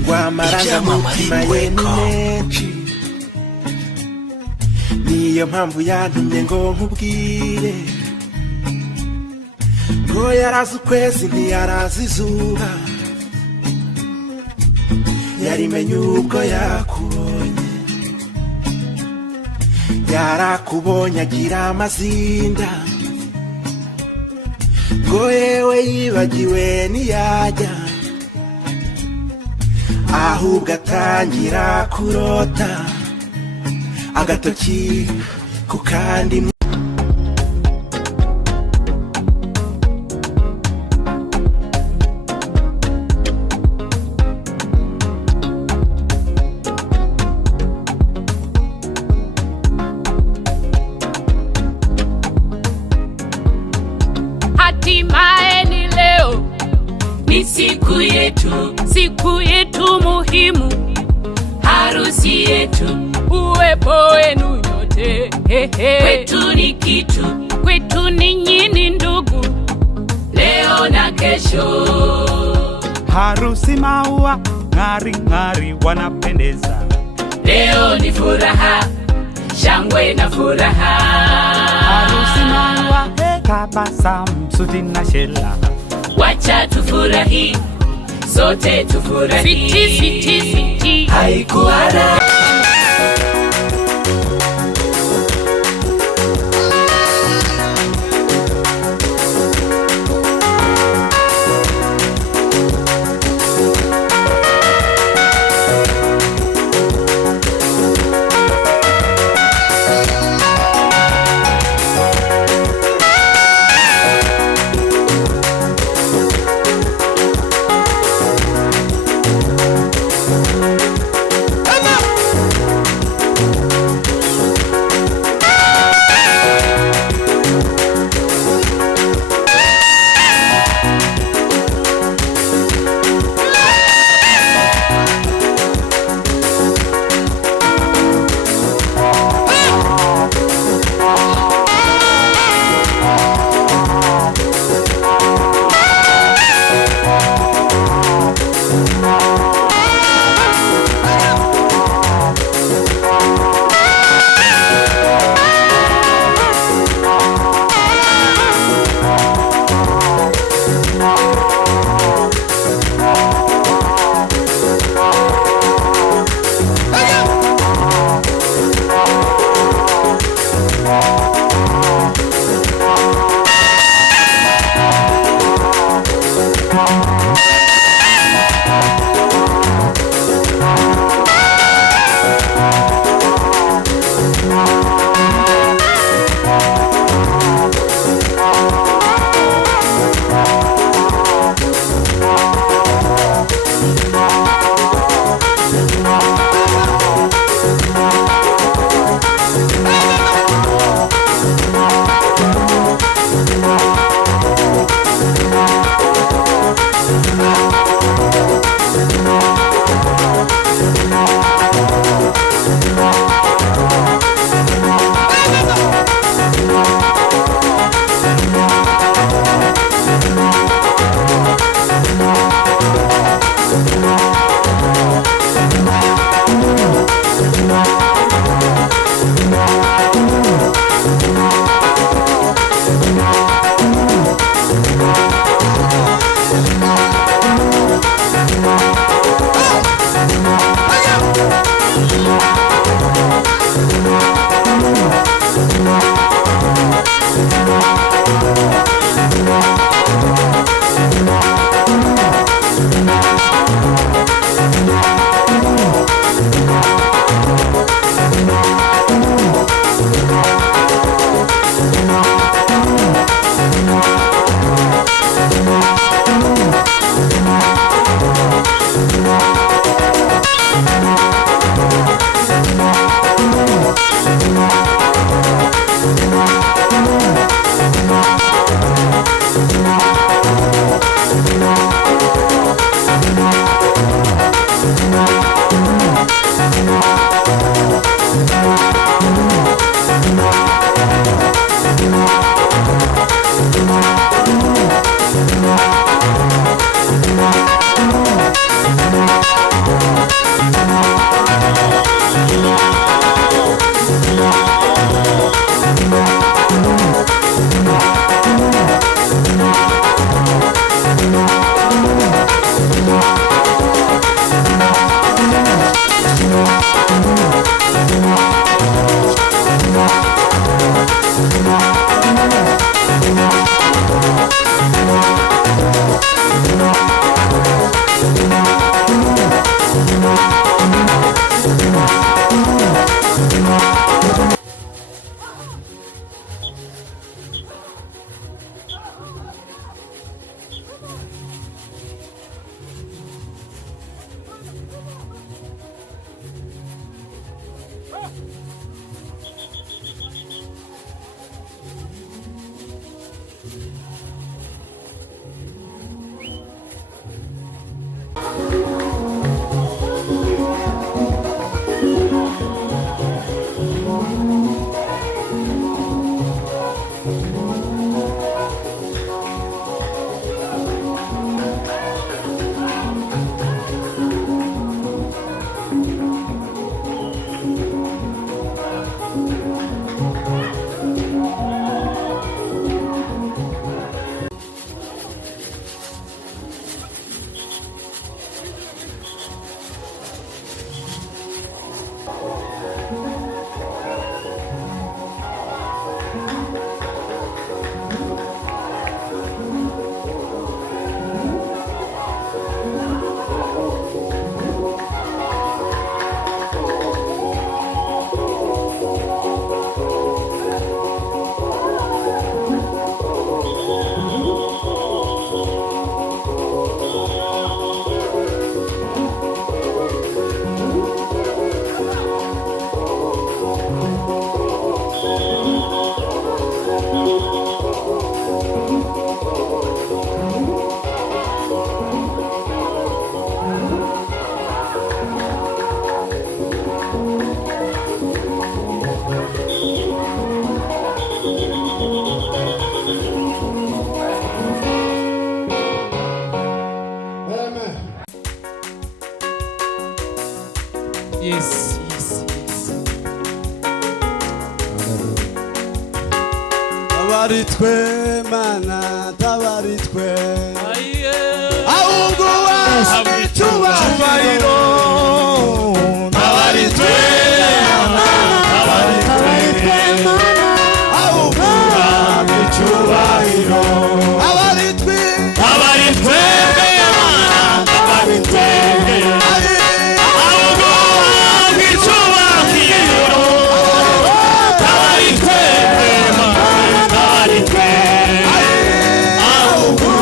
ngwa amarangamutima ye ni menshi, niyo mpamvu yantumye ngo nkubwire ngo yarazi ukwezi ntiyarazi izuba, yarimenye ubwo yakubonye, yarakubonye agira amazinda, ngo yewe yibagiwe ntiyajya, ahubwo atangira kurota agatoki ku kandi. Hatimaye ni leo, ni siku yetu muhimu, harusi yetu, uwepo wenu nyote, kwetu ni kitu, kwetu ninyi ni ndugu, leo na kesho. Harusi maua ng'ari ng'ari wanapendeza, leo ni furaha, shangwe na furaha. Harusi maua tabasamu suti na shela, wacha tufurahi, sote tufurahi. Siti haikuwa raha. Yes. Tabaritwe mana tabaritwe ahubwo wacyubahiro tabaritwe ahubwo wacyubahiro tabaritwe tabaritwe Oh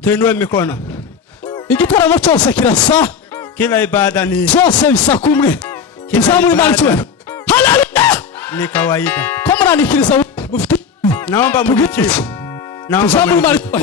Tuinue mikono. Igitaramo cyose kirasa. Kila ibada ni Cyose bisa kumwe. Tuzamuri marchwe. Haleluya. Ni kawaida. Kama nanikiriza mufite. Naomba mjibu. Tuzamuri marchwe.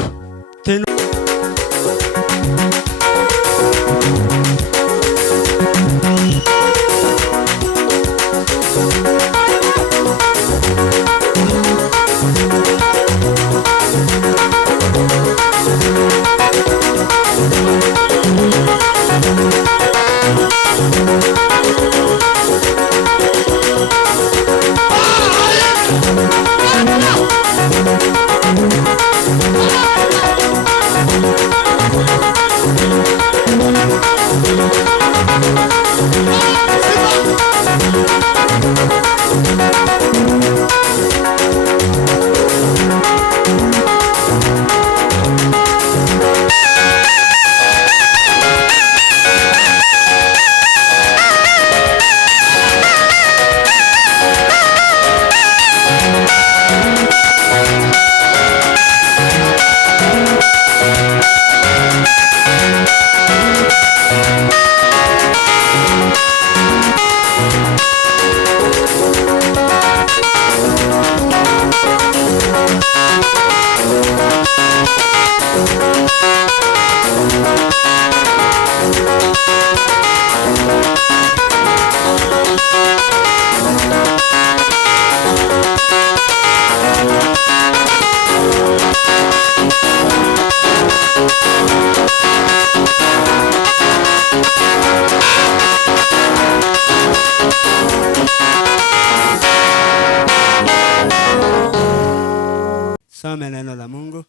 Soma neno la Mungu.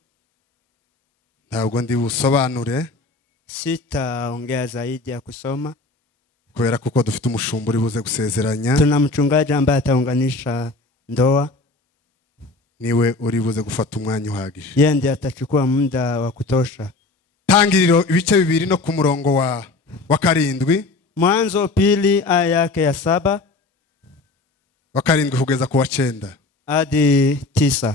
Ntabwo ndi busobanure. Sitaongea zaidi ya kusoma. Kubera kuko dufite umushumba uri buze gusezeranya. Tuna mchungaji ambaye ataunganisha ndoa. Niwe uri buze gufata umwanya uhagije. Yeye ndiye atachukua muda wa kutosha. Tangiriro ibice 2 no ku murongo wa 7. Mwanzo 2 aya yake ya 7. Wa 7 kugeza ku wa 9. Hadi 9.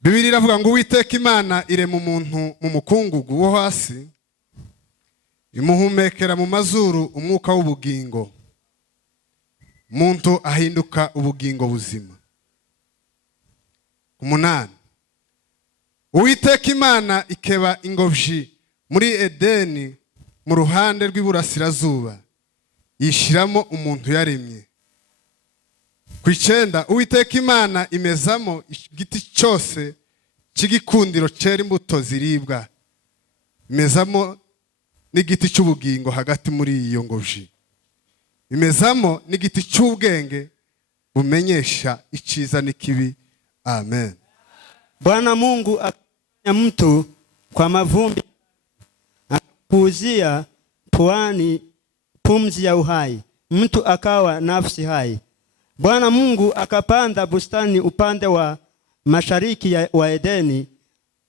Bibiri iravuga ngo Uwiteka Imana irema umuntu mu mukungugu wo hasi, imuhumekera mu mazuru umwuka w'ubugingo, muntu ahinduka ubugingo buzima. 8. Uwiteka Imana ikeba ingobyi muri Edeni mu ruhande rw'iburasirazuba, yishiramo umuntu yaremye. 9. Uwiteka Imana imezamo igiti cyose cy'igikundiro cyera imbuto ziribwa, imezamo n'igiti cy'ubugingo hagati muri iyo ngobyi, imezamo n'igiti cy'ubwenge bumenyesha icyiza n'ikibi. Amen. Bwana Mungu akafanya mtu kwa mavumbi, akapuzia puani pumzi ya uhai, mtu akawa nafsi hai. Bwana Mungu akapanda bustani upande wa mashariki wa Edeni,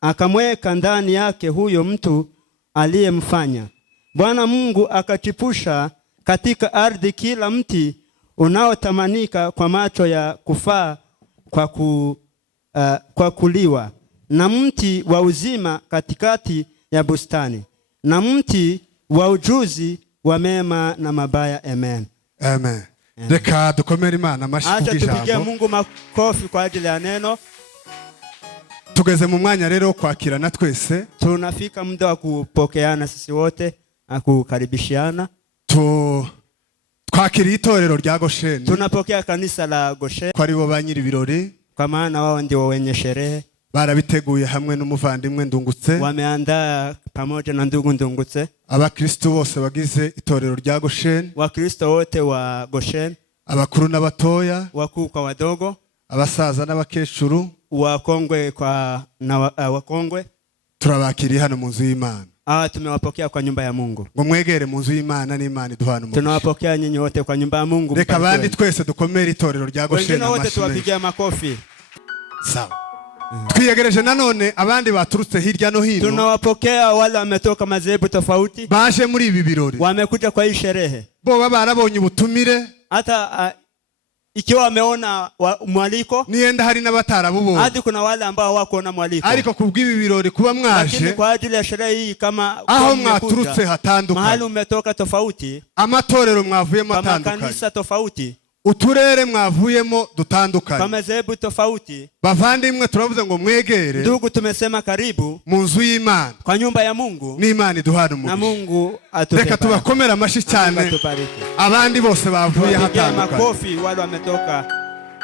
akamweka ndani yake huyo mtu aliyemfanya. Bwana Mungu akachipusha katika ardhi kila mti unaotamanika kwa macho ya kufaa kwa kuliwa, na mti wa uzima katikati ya bustani, na mti wa ujuzi wa mema na mabaya. Amen. Amen. Reka dukomere Imana amashyi kubw'ijambo. Acha tupige Mungu makofi kwa ajili ya neno. Tugeze mu mwanya rero wo kwakirana twese. Tunafika muda wa kupokeana sisi wote, akukaribishiana. Twakiriye itorero rya Gosheni. Tunapokea kanisa la Gosheni. Kwa aribo ba nyiri birori. Kwa maana wao ndio wenye sherehe. Barabiteguye hamwe n'umuvandimwe Ndungutse. Wameandaa pamoja na ndugu Ndungutse. Abakristo bose bagize itorero rya Gosheni. Wakristo wote wa Gosheni. Abakuru n'abatoya. Wakuu kwa wadogo. Abasaza n'abakecuru. Wakongwe kwa na wakongwe. Turabakiriye hano mu nzu y'Imana. Tumewapokea kwa nyumba ya Mungu. Ngo mwegere mu nzu y'Imana n'Imana iduhana umugisha. Tunawapokea nyinyi wote kwa nyumba ya Mungu. Reka abandi twese dukomere itorero rya Gosheni. Wengine wote tuwapigia makofi. Sawa. Twiyegereje nanone abandi baturutse hirya no hino. Tunawapokea wale wametoka madhehebu tofauti. Baje muri ibi birori. Wamekuja kwa hii sherehe. Bo barabonye ubutumire. Hata ikiwa wameona mwaliko, niyenda hari n'abatarabubonye, hadi kuna wale ambao hawakuona mwaliko. Ariko kubw'ibi birori kuba mwaje, lakini kwa ajili ya sherehe hii, kama aho mwaturutse hatandukanye, mahali umetoka tofauti, amatorero mwavuyemo atandukanye, kama kanisa tofauti, uturere mwavuyemo dutandukanye, kama zebu tofauti, bavandimwe turavuze ngo mwegere, ndugu tumesema karibu mu nzu y'Imana, kwa nyumba ya Mungu, n'Imana iduhana umugisha, na Mungu atupe. Reka tubakomera amashi cyane abandi bose bavuye hatandukanye, makofi wale wametoka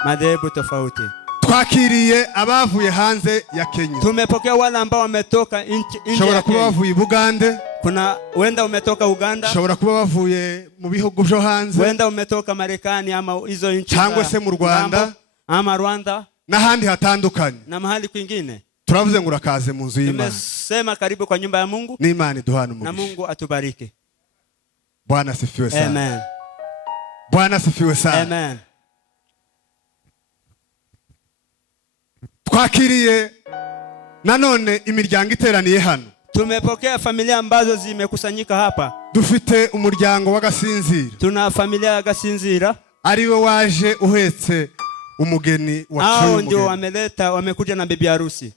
madhehebu tofauti. Twakiriye abavuye hanze ya Kenya, tumepokea wale ambao wametoka nje. Shobora kuba bavuye Bugande, kuna wenda umetoka Uganda, shobora kuba bavuye mu bihugu byo hanze, wenda umetoka Marekani ama hizo nchi, cyangwa se mu Rwanda ama Rwanda, n'ahandi hatandukanye, na mahali kwingine. Turavuze ngo urakaze mu nzu y'Imana, tumesema karibu kwa nyumba ya Mungu, n'Imana iduhana umugisha, na Mungu atubariki. Bwana asifiwe sana. Amen. Bwana asifiwe sana. Amen. Twakiriye nanone imiryango iteraniye hano, tumepokea familia ambazo zimekusanyika hapa. Dufite umuryango w'Agasinzira, tuna familia ya Gasinzira, ariwe waje uhetse umugeni wacu. hao ndio wamekuja na bibi harusi.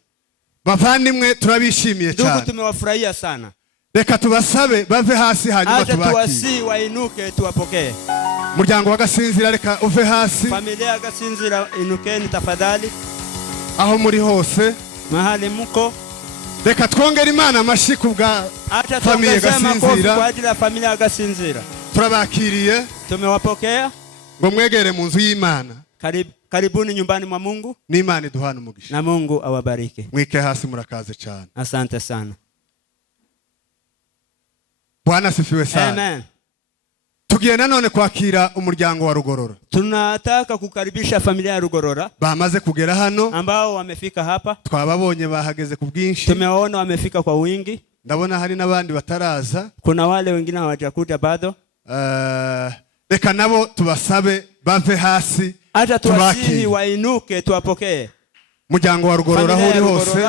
Bavandimwe turabishimiye cyane, ndugu tumewafurahia sana. Reka tubasabe bave hasi hanyuma tubaki, tuwasi wainuke tuwapokee. Muryango w'Agasinzira reka uve hasi, familia ya Gasinzira inukeni tafadhali, aho muri hose mahali mko. Reka twongere Imana amashi kubwa familia Gasinzira, kwa ajili ya familia ya Gasinzira. Turabakiriye, tumewapokea, ngo mwegere mu nzu y'Imana. Karibuni nyumbani mwa Mungu, n'Imana iduhana umugisha, na Mungu awabariki. Mwike hasi murakaze cyane. Asante sana. Bwana asifiwe sana. Amen. Tugiye nanone kwakira umuryango wa Rugorora. Tunataka kukaribisha familia ya Rugorora bamaze kugera hano, ambao wamefika hapa. Twababonye bahageze ku bwinshi, tumewaona wamefika kwa wingi. Ndabona hari n'abandi bataraza, kuna wale wengine hawajakuja bado. Reka nabo tubasabe bave hasi, acha tuwasihi wainuke tuwapokee. Muryango wa Rugorora aho uri hose,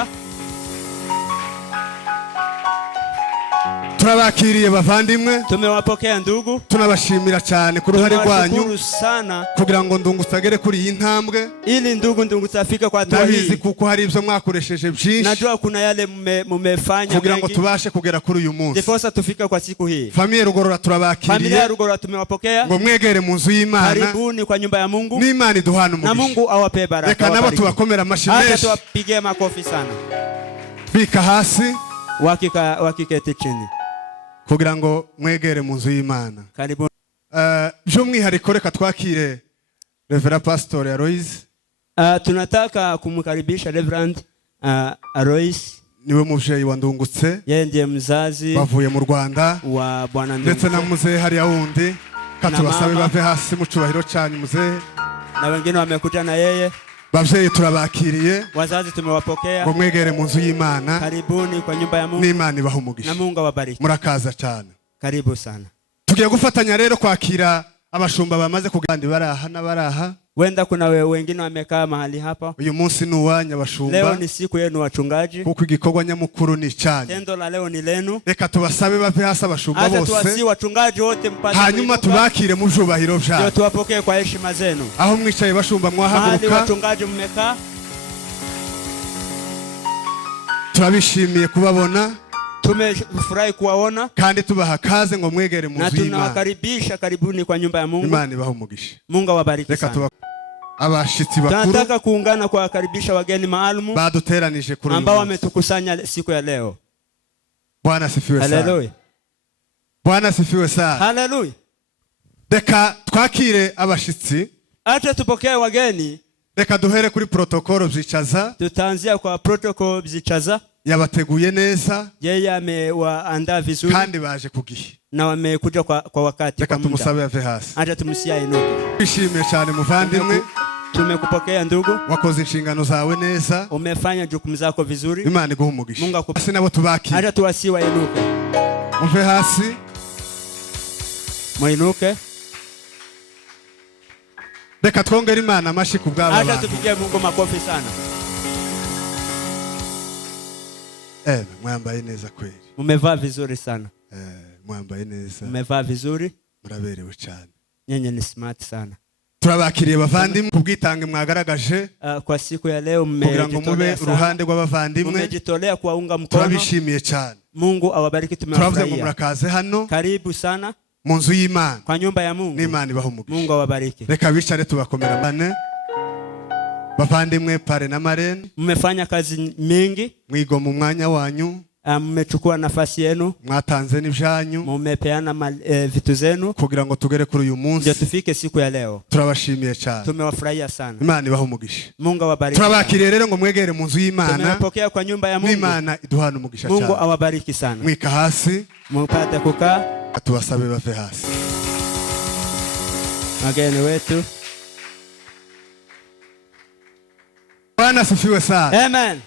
turabakiriye bavandimwe, tumewapokea ndugu, tunabashimira cyane ku ruhare rwanyu sana kugira ngo ndungusagere kuri iyi ntambwe, ili ndugu tafika kwa hatua hii. Nabizi kuko hari ibyo mwakoresheje byinshi, najua kuna yale mmefanya kugira ngo tubashe kugera kuri uyu munsi, ndiposa tufika kwa siku hii. Familia Rugorora turabakiriye, familia Rugorora tumewapokea, ngo mwegere mu nzu y'Imana, karibuni kwa nyumba ya Mungu, n'Imana iduhana umugisha, na Mungu awape baraka. Reka nabo tubakomera amashi menshi, acha tuwapige makofi sana. Bika hasi wakiketi chini kugira ngo mwegere mu nzu y'Imana. Karibuni. By'umwihariko reka twakire Reverend Pastor Aloys. Tunataka kumkaribisha Reverend Aloys, niwe muvyeyi wa Ndungutse, yeye ndiye mzazi bavuye mu Rwanda wa Bwana Ndungutse, ndetse na muzehe hari wundi, katubasabe bave hasi mu cyubahiro cyane muzehe, na wengine wamekuja na yeye. Bavyeyi turabakiriye, wazazi tumewapokea, ngo mwegere mu nzu y'Imana, karibuni kwa nyumba ya Mungu, n'Imana ibaha umugisha, na Mungu awabariki. Murakaza cyane, karibu sana. Tugiye gufatanya rero kwakira abashumba bamaze kugandi baraha n'abaraha. Wenda kuna wengine wamekaa mahali hapa. Uyu munsi ni uwanya bashumba, leo ni siku yenu wachungaji, kuko igikorwa nyamukuru ni cyane. Tendo la leo ni lenu. Reka tubasabe bave hasi abashumba bose, tuwasi wachungaji wote mpate, hanyuma tubakire mu jubahiro byabo, ndio tuwapokee kwa heshima zenu. Aho mwicaye bashumba mwahaguruka, mahali wachungaji mmekaa, turabishimiye kubabona, tumefurahi kuwaona, kandi tubaha kaze ngo mwegere mu nzu y'Imana, na tunawakaribisha karibuni kwa nyumba ya Mungu. Imana ibaha umugisha, Mungu awabariki sana. Abashitsi bakuru, tunataka kuungana kwa karibisha wageni maalum baduteranije kuri ambao wametukusanya siku ya leo. Bwana asifiwe sana. Haleluya. Bwana asifiwe sana. Haleluya. Reka twakire abashitsi, acha tupokee wageni. Reka duhere kuri protokolo byicaza, tutaanzia kwa protokolo byicaza. Yabateguye neza, yeye amewaandaa vizuri kandi baje kugihe, na wamekuja kwa wakati. Reka tumusabe ave hasi, acha tumusia inuke. Bishimiye cyane muvandimwe, tumekupokea ndugu, wakoze inshingano zawe neza, umefanya jukumu zako vizuri, Imana iguhe umugisha. Mungu akubariki. Nabo tubaki, acha tuwasiwa inuke, muve hasi, muinuke. Reka twongere Imana amashi kubwabo bantu, acha tupigie Mungu makofi sana. Mwambaye neza kweli, umevaa vizuri sana. Mwambaye neza, umevaa vizuri, muraberewe cyane, nyenye ni smart sana. turabakiriye bavandimwe kubwitange mwagaragaje kwa siku ya leo kugira ngo mube uruhande rw'abavandimwe. Mmejitolea kuwaunga mkono. Turabishimiye cyane. Mungu awabariki, tumewafurahia. Turavuze ngo murakaze hano. Karibu sana mu nzu y'Imana. Kwa nyumba ya Mungu. N'Imana ibaho umugisha. Mungu awabariki. Reka bicare tubakomera bane. Bavandimwe Pare na Marene, mmefanya kazi mingi, mwigo mu mwanya wanyu, mmechukua nafasi yenu, mwatanze n'ibyanyu, mmepeana vitu zenu kugira ngo tugere kuri uyu munsi. Ndio tufike siku ya leo. Turabashimiye cyane. Tumewafurahia sana. Imana ibaho umugisha. Mungu awabariki. Turabakiriye rero ngo mwegere mu nzu y'Imana. Tumepokea kwa nyumba ya Mungu. Imana iduhana umugisha cyane. Mungu awabariki sana. Mwika hasi. Mupate kukaa. Atuwasabe bave hasi. Wageni wetu. Bwana asifiwe sana. Amen.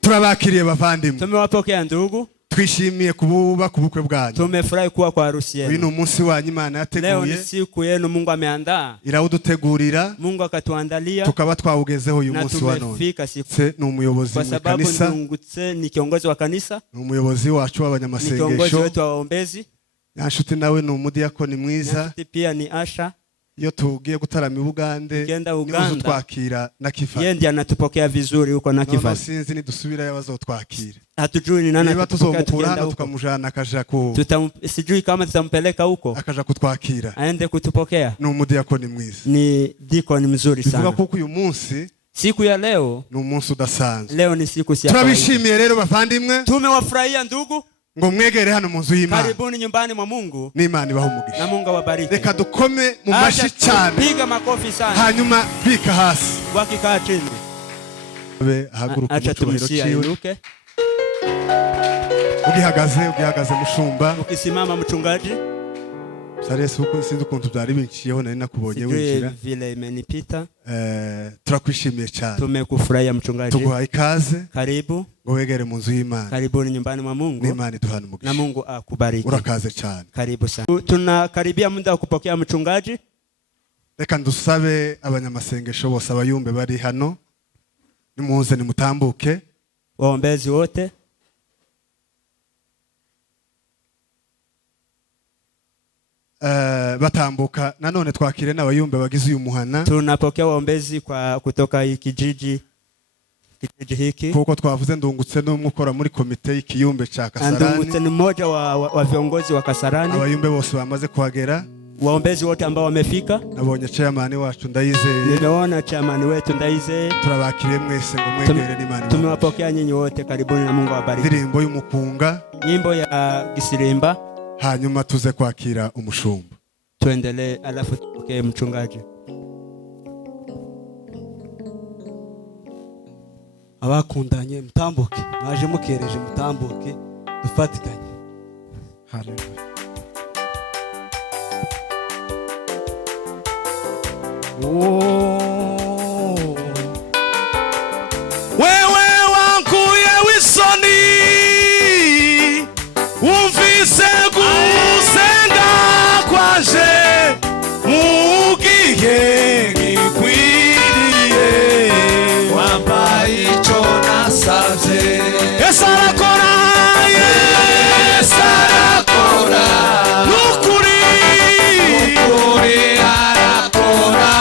Turabakiriye bavandimwe. Tumewapokea ndugu. Twishimiye kububa kubukwe bwanyu. Tumefurahi kuwa kwa harusi yenu. Uyu ni umunsi wanyu Imana yateguye. Leo ni siku yenu Mungu ameandaa. Irawudutegurira. Mungu akatuandalia. Tukaba twawugezeho uyu munsi wa none. Tumefika siku. Ni umuyobozi wa kanisa. Kwa sababu Ndungutse ni kiongozi wa kanisa. Ni umuyobozi wacu w'abanyamasengesho. Ni kiongozi wetu wa waombezi. Yanshuti nawe ni umudiyakoni mwiza. Yanshuti pia ni Asha. Iyo tugiye gutarama Uganda, nizo twakira na Kifa. Yeye ndiye anatupokea vizuri huko na Kifa. No, sinzi nidusubira y'abazotwakira. Hatujui ni nani atuzomukura tukamujana akaja ku. Sijui kama tutampeleka huko. Akaja kutwakira. Aende kutupokea. Ni umudiyakoni mwiza. Ni dikoni mzuri sana. Bivuga kuko uyu munsi siku ya leo ni umunsi udasanzwe. Leo ni siku ya turabishimiye rero bavandimwe. Tumewafurahia ndugu. Ngo mwegere hano mu nzu y'Imana. Karibuni nyumbani mwa Mungu. N'Imana ibaho umugisha. Na Mungu awabariki. Reka dukome mu mashi cyane. Piga makofi sana. Hanyuma bika hasi. Wakikaa chini. Haguruka mu cyubahiro cyiwe. Ugihagaze mushumba. Ukisimama mchungaji. Sarese uko sinzi ukuntu byari binciyeho nari nakubonye winjira. Vile imenipita. Turakwishimiye cyane. Tumekufurahia mchungaji. Tuguhaye ikaze. Karibu. Ngo wegere mu nzu y'Imana. Karibuni nyumbani mwa Mungu. N'Imana iduhana umugisha. Na Mungu akubariki. Urakaze cyane. Karibu sana. Tunakaribia muda wa kupokea mchungaji. Reka ndusabe abanyamasengesho bose abayumbe bari hano. Nimuze nimutambuke. Waombezi wote. Batambuka nanone twakire n'abayumbe bagize uyu muhana. Tunapokea waombezi kutoka kijiji hiki. Kuko twavuze Ndungutse n'umwe ukora muri komite y'ikiyumbe cha Kasarani. Ndungutse ni mmoja wa viongozi wa Kasarani. Abayumbe bose bamaze kuhagera. Waombezi wote ambao wamefika. Nabonye chairman wacu Ndayizeye. Nimeona chairman wetu Ndayizeye. Turabakiriye mwese ngo mwegere n'Imana. Tumewapokea nyinyi wote, karibuni na Mungu awabariki. Ndirimbo y'umukunga. Nyimbo ya Gisirimba. Hanyuma tuze kwakira umushumba. Tuendelee alafu tupokee mchungaji. Abakundanye mutambuke, mwaje mukereje mutambuke, dufatikanye. Haleluya. Wewe wankuye wisoni umvise gusenga kwaje mugihe gikwiriye wambaye ico nasavye. Yesu arakora, Yesu arakora, nukuri arakora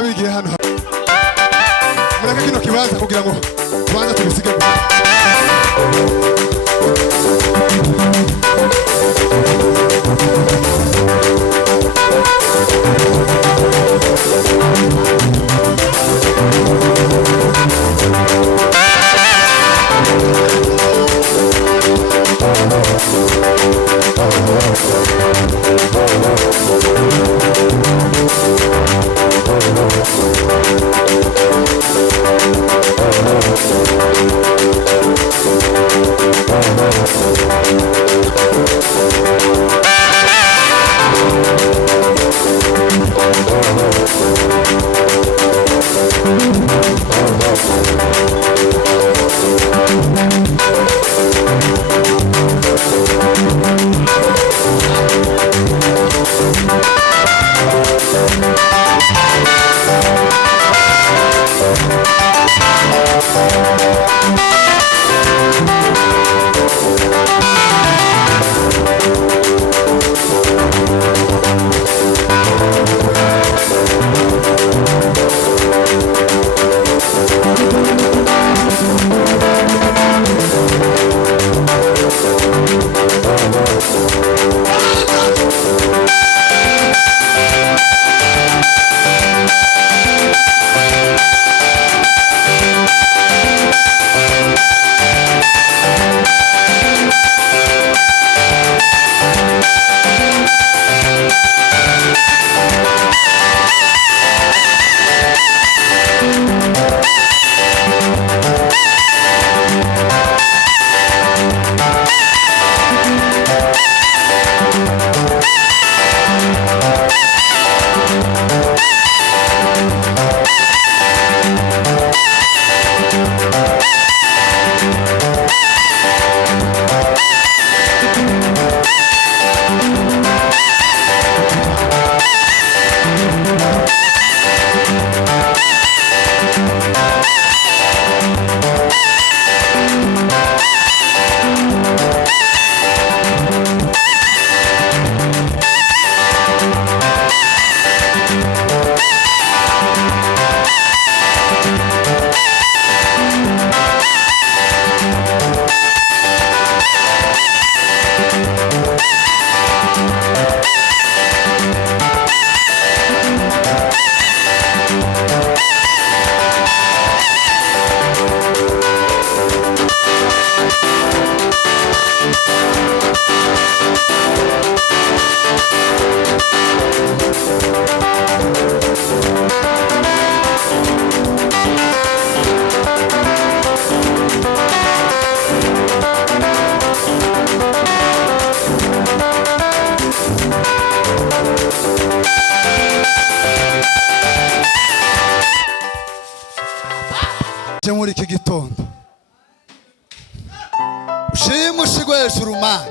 n'abigiye hano mureke kino kibanza kugira ngo tubanze tubisige muri iki gitondo ushimushigwe hejuru mana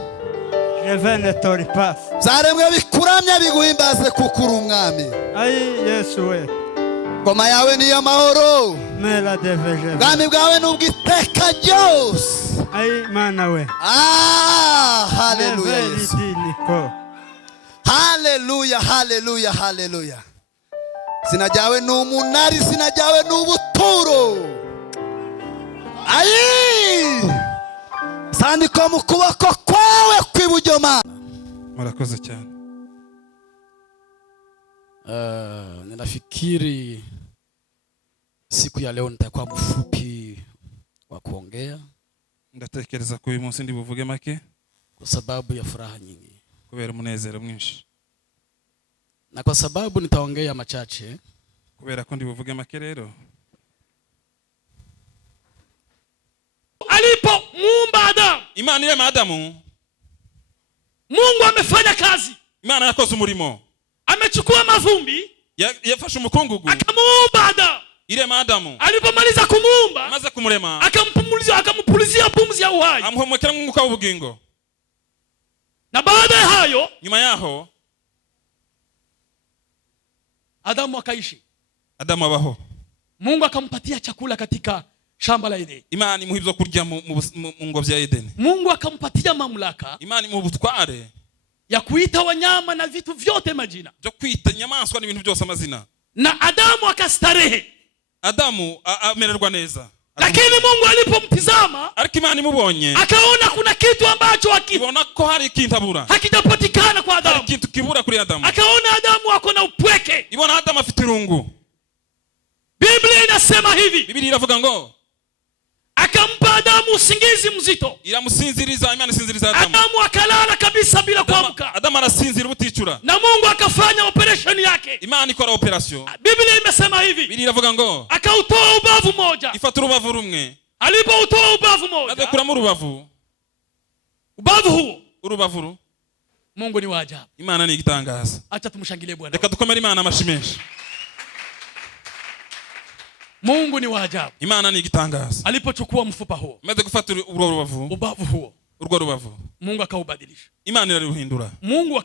Revene tori pass zaremwe bikuramya biguhimbaze kukuri umwami Ai Yesu we Ngoma yawe ni amahoro Mela deveje Bwami bwawe n'ubwiteka ryose Ai mana we Hallelujah Yesu Hallelujah Hallelujah Hallelujah Sinajyawe n'umunari sinajyawe n'ubuturo Ayi Sandiko mu kuboko kwawe kw'iburyo mana Murakoze cyane Ninafikiri siku ya leo nitakuwa mfupi wa kuongea ndatekereza ko uyu munsi ndi buvuge make kwa sababu ya furaha nyingi kubera umunezero mwinshi na kwa sababu nitaongea machache kubera ko ndi buvuge make rero alipo muumba Adamu Imana ile Adamu Mungu amefanya kazi Imana yakoze umurimo amechukua mavumbi yafashe umukungugu akamuumba Adamu ile Adamu alipomaliza kumuumba amaze kumurema akampulizia pumzi ya uhai amuhumekera mwuka w'ubugingo na baada ya hayo nyuma yaho Adamu akaishi Adamu abaho Mungu akampatia chakula katika shamba la Edeni Imana imuha kurya mu ngobyi ya Edeni Mungu akampatia mamlaka Imana imuha ubutware ya kuita wanyama na vitu vyote majina byo kwita inyamaswa n'ibintu byose amazina na Adamu akastarehe. Adamu amererwa neza. Lakini Mungu alipomtizama, ariko Imana imubonye, akaona kuna kitu ambacho ibona ko hari ikintu abura, hakijapatikana kwa Adamu. Hari ikintu kibura kuri Adamu. Akaona Adamu ako na upweke. Ibona Adamu afite irungu. Biblia inasema hivi. Biblia iravuga ngo akampa Adamu usingizi mzito. Iramusinziriza, Imana isinziriza Adamu. Adamu akalala kabisa bila kuamka. Adamu arasinzira buticura. Na Mungu akafanya operation yake. Imana ikora operation. Biblia imesema hivi. Biblia iravuga ngo akautoa ubavu moja. Ifata urubavu rumwe. Alipoutoa ubavu moja, adekuramo urubavu. Ubavu huo, urubavu, Mungu ni wa ajabu. Imana ni igitangaza. Acha tumshangilie Bwana. Reka dukomere Imana amashimeshi. Mungu ni wa ajabu. Imana ni igitangaza. Alipochukua mfupa huo, maze gufata urubavu, ubavu huo, urwo rubavu, Mungu akaubadilisha. Imana iraruhindura. Mungu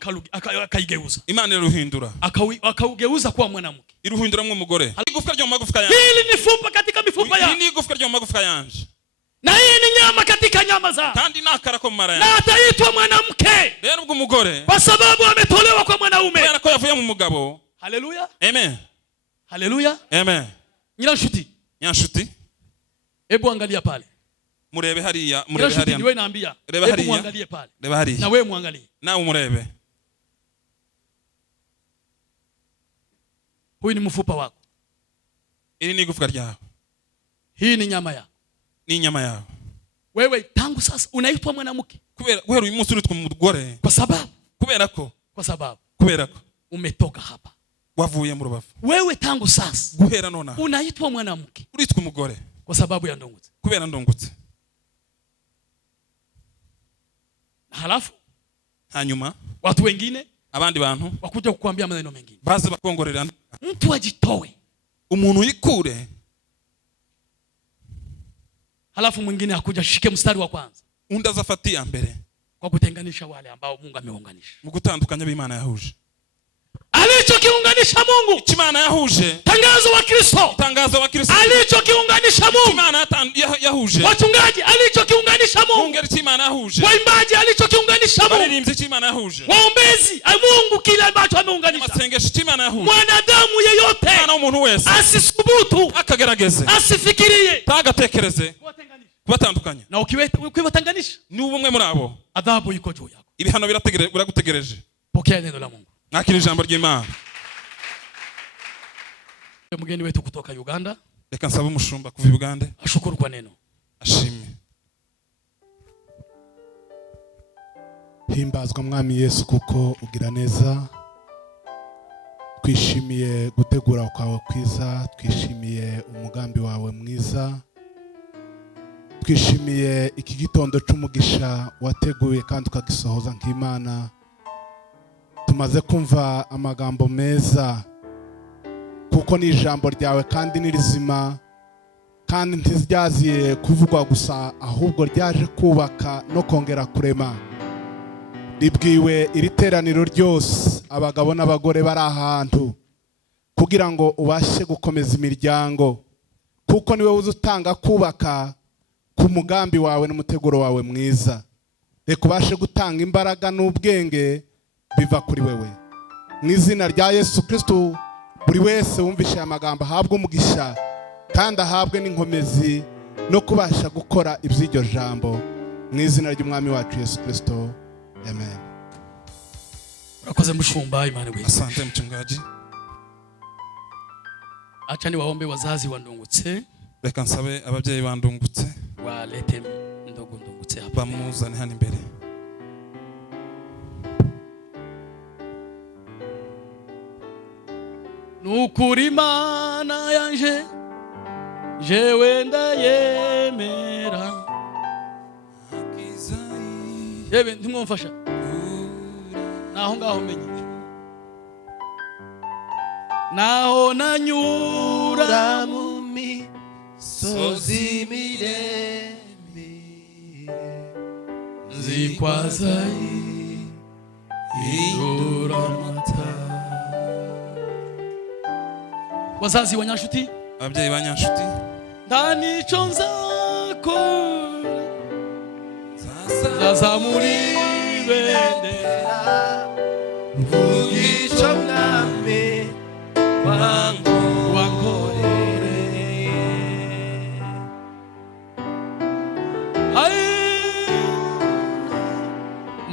akaigeuza. Imana iraruhindura. Akaugeuza kuwa mwanamke. Iruhindura umugore. Igufwa ryo magufwa yanje. Hili ni fupa katika mifupa yanje. Hili ni igufwa ryo magufwa yanje. Na hii ni nyama katika nyama za. Kandi nakara ko mara yanje. Na ataitwa mwanamke. Rero ubwo umugore, kwa sababu ametolewa kwa mwanaume. Kubera ko yavuye mu mugabo. Haleluya. Amen. Haleluya. Amen. Nyanshuti. Nyanshuti. Hebu angalia pale. Murebe hariya, murebe hariya. Niwe naambia. Hebu muangalie pale. Reba hariya. Na wewe muangalie. Na umurebe. Huyu ni mfupa wako. Ili ni igufwa ryawe. Hii ni nyama yako. Ni nyama yawe. Wewe tangu sasa unaitwa mwanamke. Kubera uyu munsi uritwa umugore. Kwa sababu. Kubera ko. Umetoka hapa. Wavuye mu rubavu. Wewe tangu sasa. Guhera nona. Unaitwa mwanamke. Uritwa umugore. Kwa sababu ya ndungutse. Kubera ndungutse. Halafu. Hanyuma. Watu wengine. Abandi bantu. Wakuja kukuambia maneno mengine. Baze bakongorera. Mtu ajitoe. Umuntu yikure. Halafu mwingine akuja shike mstari wa kwanza. Undi azafatia mbere. Kwa kutenganisha wale ambao Mungu ameunganisha. Mugutandukanya b'Imana yahuje. Alichokiunganisha Mungu. Imana yahuje. Tangazo wa Kristo. Tangazo wa Kristo. Alichokiunganisha Mungu. Imana yahuje. Wachungaji alichokiunganisha Mungu. Mungu Imana yahuje. Waimbaji alichokiunganisha Mungu. Baririmbyi Imana yahuje. Waombezi Mungu kile ambacho ameunganisha. Masengesho Imana yahuje. Mwanadamu yeyote Imana umuntu wese asisubutu akagerageze asifikirie tagatekereze kubatandukanya. Na ukiwatanganisha ni ubumwe muri abo, adhabu iko juu yako. Ibihano biragutegereje. Pokea neno la Mungu. Nakiri ijambo ry'Imana. Mgeni wetu kutoka Uganda. Reka nsaba umushumba kuva Uganda. Ashukuru kwa neno. Ashimwe. Himbazwa mwami Yesu kuko ugira neza. Twishimiye gutegura kwawe kwiza, twishimiye umugambi wawe mwiza. Twishimiye iki gitondo cy'umugisha wateguye kandi ukagisohoza nk'Imana. Tumaze kumva amagambo meza kuko ni ijambo ryawe kandi ni rizima kandi ntizyaziye kuvugwa gusa ahubwo ryaje kubaka no kongera kurema. Ribwiwe iri teraniro ryose abagabo n'abagore bari ahantu kugira ngo ubashe gukomeza imiryango kuko niwe uzutanga kubaka ku mugambi wawe n'umuteguro wawe mwiza. Reka ubashe gutanga imbaraga n'ubwenge biva kuri wewe. Mu izina rya Yesu Kristo buri wese wumvishe amagambo ahabwe umugisha kandi ahabwe n'inkomezi no kubasha gukora iby'iryo jambo mu izina ry'umwami wacu Yesu Kristo. Amen. Urakoze mshumba, Imana wewe. Asante mchungaji. Acha ni waombe wazazi wa Ndungutse. Reka nsabe ababyeyi ba Ndungutse walete ndogo Ndungutse hapa. Bamuzane hano imbere. Nukuri Mana yanje jewe ndayemera. Yewe ntimwumfasha. Naho ngaho menye. Naho nanyura mu misozi miremire nzikwaza indura mata. Wazazi wa Nyanshuti, ababyeyi ba Nyanshuti, ndanico nzakora zaza muri bendera mvugisha mwami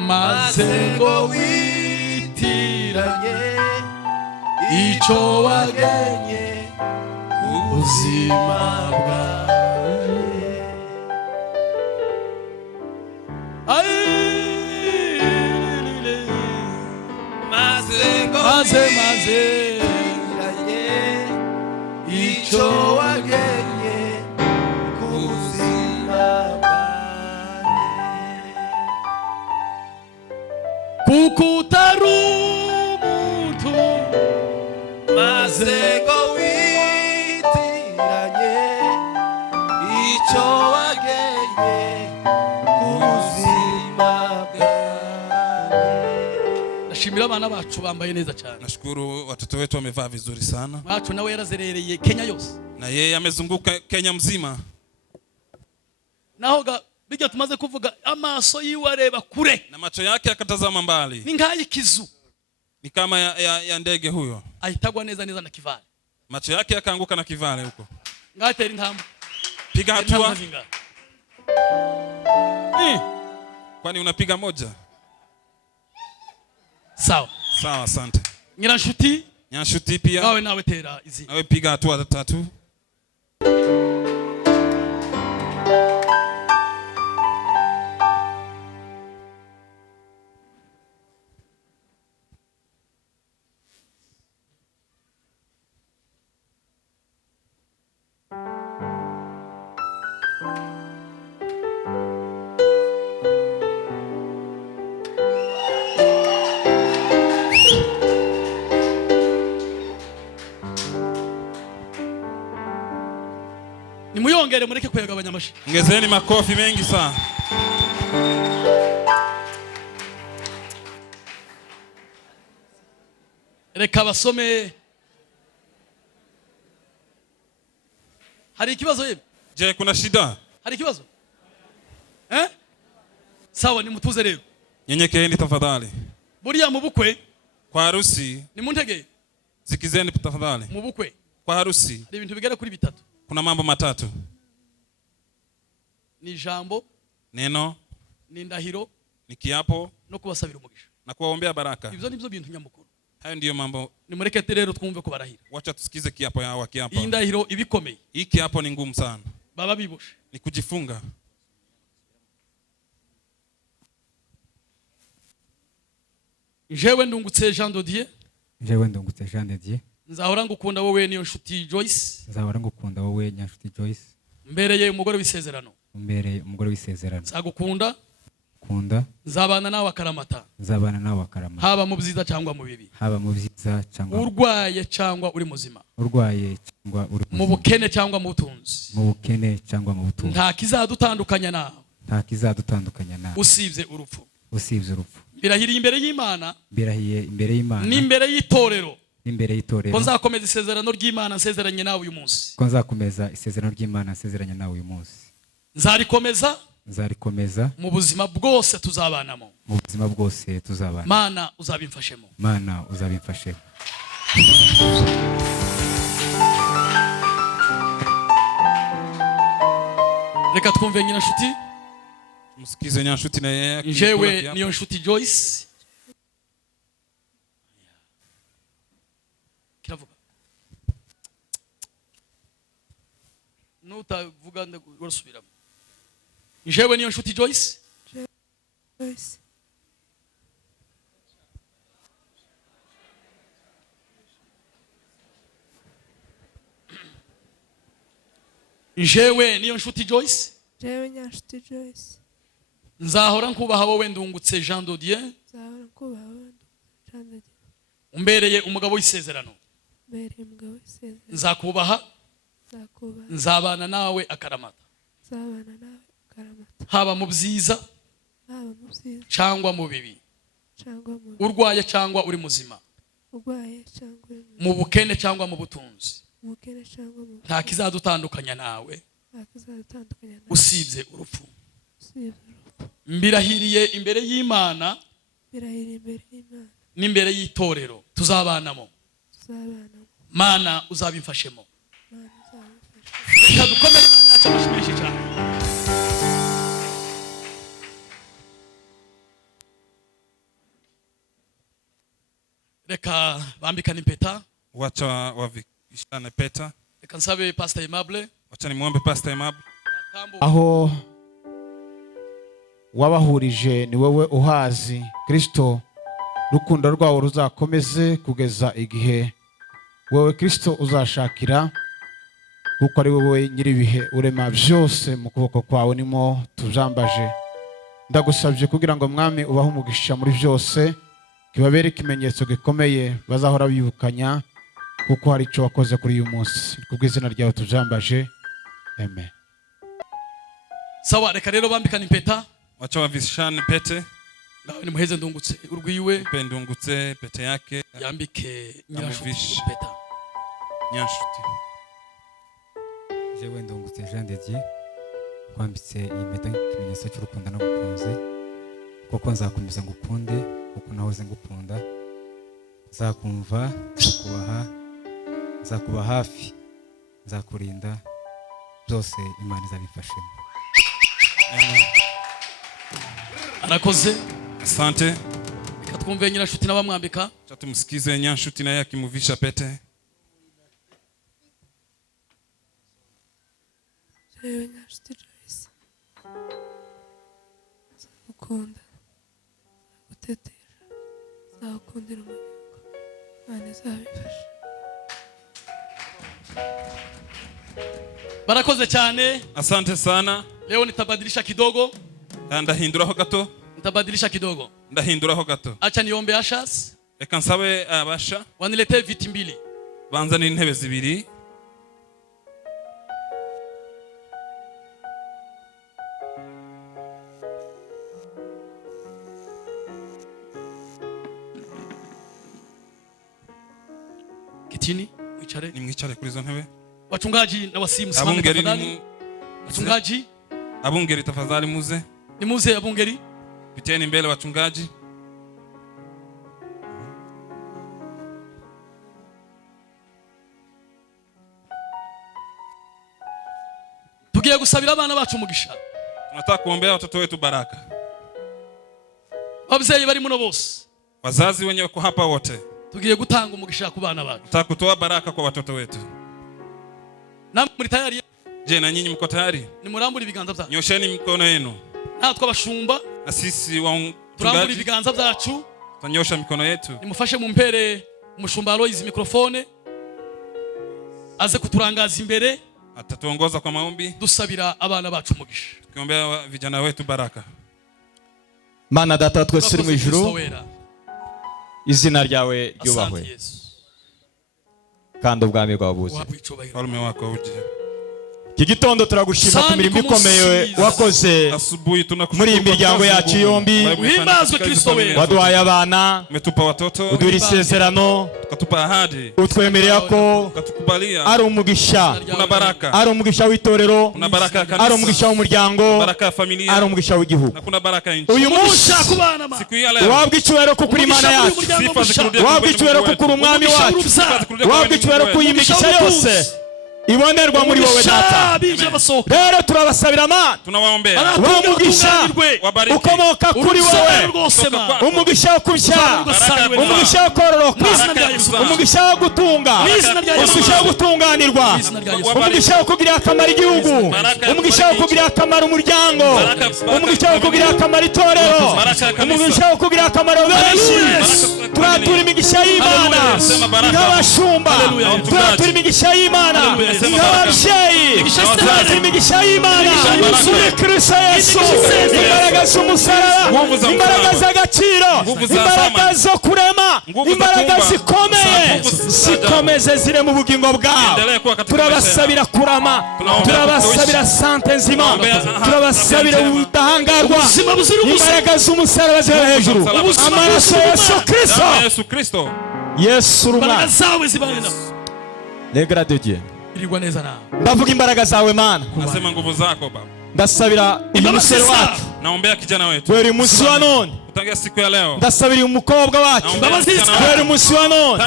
maze ngo witiranye icyo wagenye ubuzima bwawe. maze icyo wagenye ubuzima bwawe, kuko utari umuntu maze ngo witiranye icyo wagenye ubuzima bwawe. Nashimira abana bacu bambaye neza cyane. Nashukuru watoto wetu wamevaa vizuri sana. Bacu nawe yarazerereye Kenya yose. Na yeye amezunguka Kenya mzima. Naho bijya tumaze kuvuga amaso yiwe areba kure. Na macho yake akatazama mbali. Ni nkayi kizu. Ni kama ya ndege huyo. Ahitagwa neza na kivale. Macho yake yakaanguka na kivale huko. Ngatera intambwe. Piga hatua. Kwani unapiga moja? Sawa. Sawa, asante. Nyiranshuti? Nyiranshuti pia. Nawe tera izi. Nawe piga hatua 3. Nimuyongere mureke kuyagabanya amashi. Ngezeni makofi mengi sana. Reka basome. Hari ikibazo yeme? Je, kuna shida? Hari ikibazo? Sawa, nimutuze rero. Nyenyekeeni tafadhali. Buriya mu bukwe kwa harusi nimuntege. Zikizeni tafadhali. Mu bukwe kwa harusi hari ibintu bigera kuri 3. Kuna mambo 3. Ni jambo, neno, ni ndahiro, ni kiapo, no kubasabira umugisha. Na kuwaombea baraka. Ibyo nibyo bintu nyamukuru. Hayo ndiyo mambo. Nimurekete rero twumve ko barahira. Wacha tusikize kiapo yao kiapo. Iyi ndahiro ibikomeye. Hii kiapo ni ngumu sana. Baba biboshe. Ni kujifunga. Jewe ndungutse Jean Dodier. Jewe ndungutse Jean Dodier. Nzahora ngukunda wowe niyo nshuti Joyce. Nzahora ngukunda wowe nyanshuti Joyce. Mbereye umugore w'isezerano. Mbereye umugore w'isezerano. Nzagukunda. Kunda. Nzabana nawe akaramata. Nzabana nawe akaramata. Haba mu byiza cyangwa mu bibi. Haba mu byiza cyangwa. Urwaye cyangwa uri muzima. Urwaye cyangwa uri muzima. Mu bukene cyangwa mu butunzi. Mu bukene cyangwa mu butunzi. Nta kizadutandukanya nawe. Nta kizadutandukanya nawe. Usibye urupfu. Usibye urupfu. Birahiriye imbere y'Imana. Birahiye imbere y'Imana. Ni imbere y'itorero. Imbere y'itorero. Ko nzakomeza isezerano ry'Imana nsezeranye nawe uyu munsi. Ko nzakomeza isezerano ry'Imana nsezeranye nawe uyu munsi. Nzarikomeza. Nzarikomeza. Mu buzima bwose tuzabanamo. Mu buzima bwose tuzabana. Mana uzabimfashemo. Mana uzabimfashemo. Reka twumve nyina nshuti. Musikize nyanshuti na yeye. Jewe niyo nshuti Joyce. Kiravuga. Nutavuga ndagusubiramo. Jewe niyo nshuti Joyce. Joyce. Jewe niyo nshuti Joyce. Jewe nyanshuti Joyce. Nzahora nkubaha wowe ndungutse Jean Dodier. Nzahora nkubaha wowe Jean Dodier. Umbereye umugabo w'isezerano. Umbereye umugabo w'isezerano. Nzakubaha. Nzakubaha. Nzabana nawe akaramata. Nzabana nawe akaramata. Haba mu byiza. Haba mu byiza. Cyangwa mu bibi. Cyangwa mu bibi. Urwaye cyangwa uri muzima. Urwaye cyangwa uri muzima. Mu bukene cyangwa mu butunzi. Mu bukene cyangwa mu butunzi. Nta kizadutandukanya nawe. Nta kizadutandukanya nawe. Usibye urupfu. Usibye urupfu. Mbirahiriye imbere y'Imana. Mbirahiriye imbere y'Imana. N'imbere y'itorero tuzabanamo. Tuzabanamo. Mana uzabimfashemo. Reka dukomere Imana yacu amashyi cyane. Reka bambikane impeta. Wacha wavishane peta. Reka nsabe Pastor Aimable. Wacha nimwombe Pastor Aimable. Aho wabahurije ni wowe uhazi. Kristo rukundo rwawo ruzakomeze kugeza igihe wowe Kristo uzashakira, kuko ari wowe nyiribihe urema byose mu kuboko kwawe nimo tuzambaje. Ndagusabye kugira ngo mwami ubahe umugisha muri byose, kibabere ikimenyetso gikomeye bazahora bibukanya, kuko hari icyo wakoze kuri uyu munsi. Kubw'izina ryawe tuzambaje, amen. Sawa, reka rero bambikane impeta. Wacha wavishane pete. Ngaho ni muheze ndungutse urwiwe. Ndungutse pete yake. Yambike Nyirashuti peta. Nyanshuti. Jewe ndungutse Jean de Dieu kwambitse iyi mpeta nk'ikimenyetso cy'urukundo nagukunze, kuko nzakomeza ngukunde kuko nahoze ngukunda. Nzakumva, nzakubaha, nzakuba hafi, nzakurinda, byose Imana izabifashemo. Arakoze. Asante. Reka twumve Nyirashuti n'abamwambika. Acha tumsikize Nyanshuti naye akimuvisha pete. Jewe Nyirashuti Joyce, nzagukunda, nzagutetera, nzagukundira umuryango, Imana izabifasha. Barakoze cyane. Asante sana. Leo nitabadilisha kidogo. Ndahinduraho gato. Nitabadilisha kidogo. Ndahinduraho gato. Acha niombe ashas. Reka nsabe abasha. Wanilete viti mbili. Banzana intebe zibiri. Kitini, mwicare. Nimwicare kuri izo ntebe. Wachungaji na wasimu simame Abungeri tafadhali. Wachungaji. Abungeri tafadhali muze. Ni muze abungeri. Piteni mbele wachungaji. Tugiye gusabira abana bacu umugisha. Tunataka kuombea watoto wetu baraka. Wabyeyi bari muno bose. Wazazi wenye wako hapa wote. Tugiye gutanga umugisha ku bana bacu. Tunataka kutoa baraka kwa watoto wetu. Namwe muri tayari? Je, na nyinyi mko tayari? Nimurambure ibiganza byanyu. Nyosheni mikono yenu. Natwe abashumba. Na sisi wa turambure ibiganza byacu. Tanyosha mikono yetu. Nimufashe mumpere umushumba Aloys mikrofone. Aze kuturangaza imbere. Atatuongoza kwa maombi. Dusabira abana bacu umugisha. Tukiombea vijana wetu baraka. Mana data twese uri mu ijuru, izina ryawe ryubahwe kandi ubwami bwawe buze. Ufalme wako uje. Iki gitondo turagushima ku mirimo ikomeye wakoze muri iyi miryango yacu yombi. Uhimbazwe Kristo we. Waduhaye abana, umetupa watoto, uduha isezerano, ukatupa ahadi, utwemerera ko ukatukubalia ari umugisha, kuna baraka, ari umugisha w'itorero, kuna baraka ya kanisa, ari umugisha w'umuryango, baraka ya familia, ari umugisha w'igihugu, na kuna baraka ya nchi. Uyu munsi siku hii leo wabwa icyubahiro kuko uri Imana yacu, wabwa icyubahiro kuko uri umwami wacu, wabwa icyubahiro kuko iyi migisha yose ibonerwa muri wowe data. Rero turabasabira Mana, tunawaombea umugisha ukomoka kuri wowe, umugisha wo kubyara, umugisha wo kororoka, umugisha wo gutunga, umugisha wo gutunganirwa, umugisha wo kugirira akamaro igihugu, umugisha wo kugirira akamaro umuryango, umugisha wo kugirira akamaro itorero, umugisha wo kugirira akamaro benshi. Turatura imigisha y'Imana nk'abashumba, turatura imigisha y'Imana nk'ababyeyi, turatura imigisha y'Imana muri Kristo Yesu. Imbaraga z'umusaraba, imbaraga z'agaciro, imbaraga zo kurema, imbaraga zikomeye zikomeze zire mu bugingo bwawe. Turabasabira kurama, turabasabira sante nzima, turabasabira ubudahangarwa, imbaraga z'umusaraba ziri hejuru, amaraso ya Yesu Kristo. Yesu rumana zawe zibanena. Negra de Dieu. Irigwa neza nawe. Ndavuga imbaraga zawe Mana. Nasema nguvu zako Baba. Ndasabira uyu musore wacu. Naombea kijana wetu. Wewe munsi wa none. kutangia siku ya leo ndasabira umukobwa wacu kubera umunsi wa none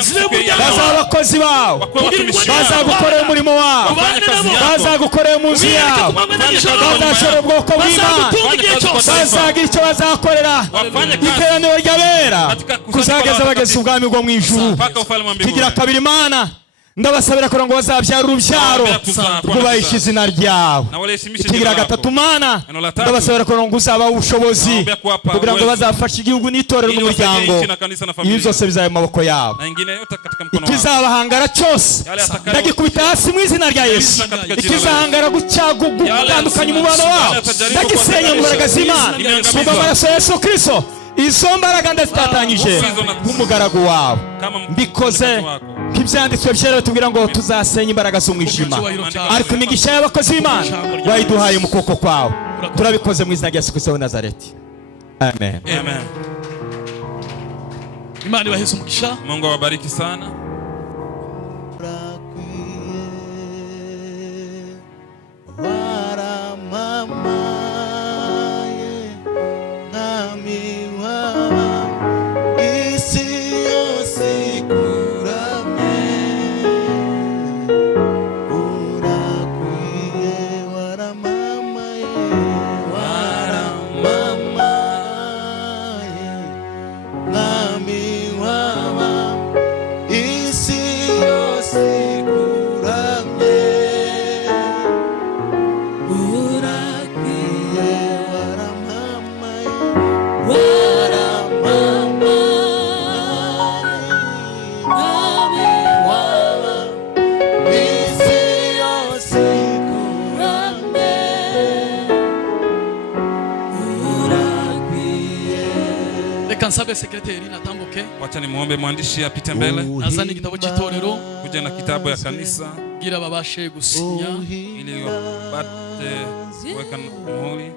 bazaba abakozi bawe bazagukorera umurimo wawe bazagukorera mu nzu yawe bazashora ubwoko bw'Imana bazagira icyo bazakorera iteraniro ry'abera kuzageza bageze ubwami bwo mu ijuru. Kigira kabiri Imana ndabasabira kugira ngo bazabyara urubyaro rwubahisha izina ryawe. Kigira gatatu Mana ndabasabira kugira ngo uzaba ubushobozi kugira ngo bazafashe igihugu n'itorero n'umuryango, ibi byose bizabe mu maboko yawe. Ikizabahangara cyose ndagikubita hasi mu izina rya Yesu. Ikizahangara gutandukanya umubano wawe ndagisenya mu mbaraga z'Imana mu maraso ya Yesu Kristo. Izo mbaraga ndazitatanyije nk'umugaragu wawe mbikoze nk'ibyanditswe byera tubwira ngo tuzasenya imbaraga z'umwijima, ariko imigisha y'abakozi b'Imana wayiduhaye mu kuboko kwawe. Turabikoze mu izina rya Yesu Kristo wa Nazareti, amen. Amen. Imana ibaheze umugisha. Mungu awabariki sana. Kansabe sekretari natambuke. Wacha nimuombe mwandishi apite mbele. Nazani igitabo cy'itorero kuja na kitabu ya kanisa gira babashe gusinya ili wapate kuweka muhuri.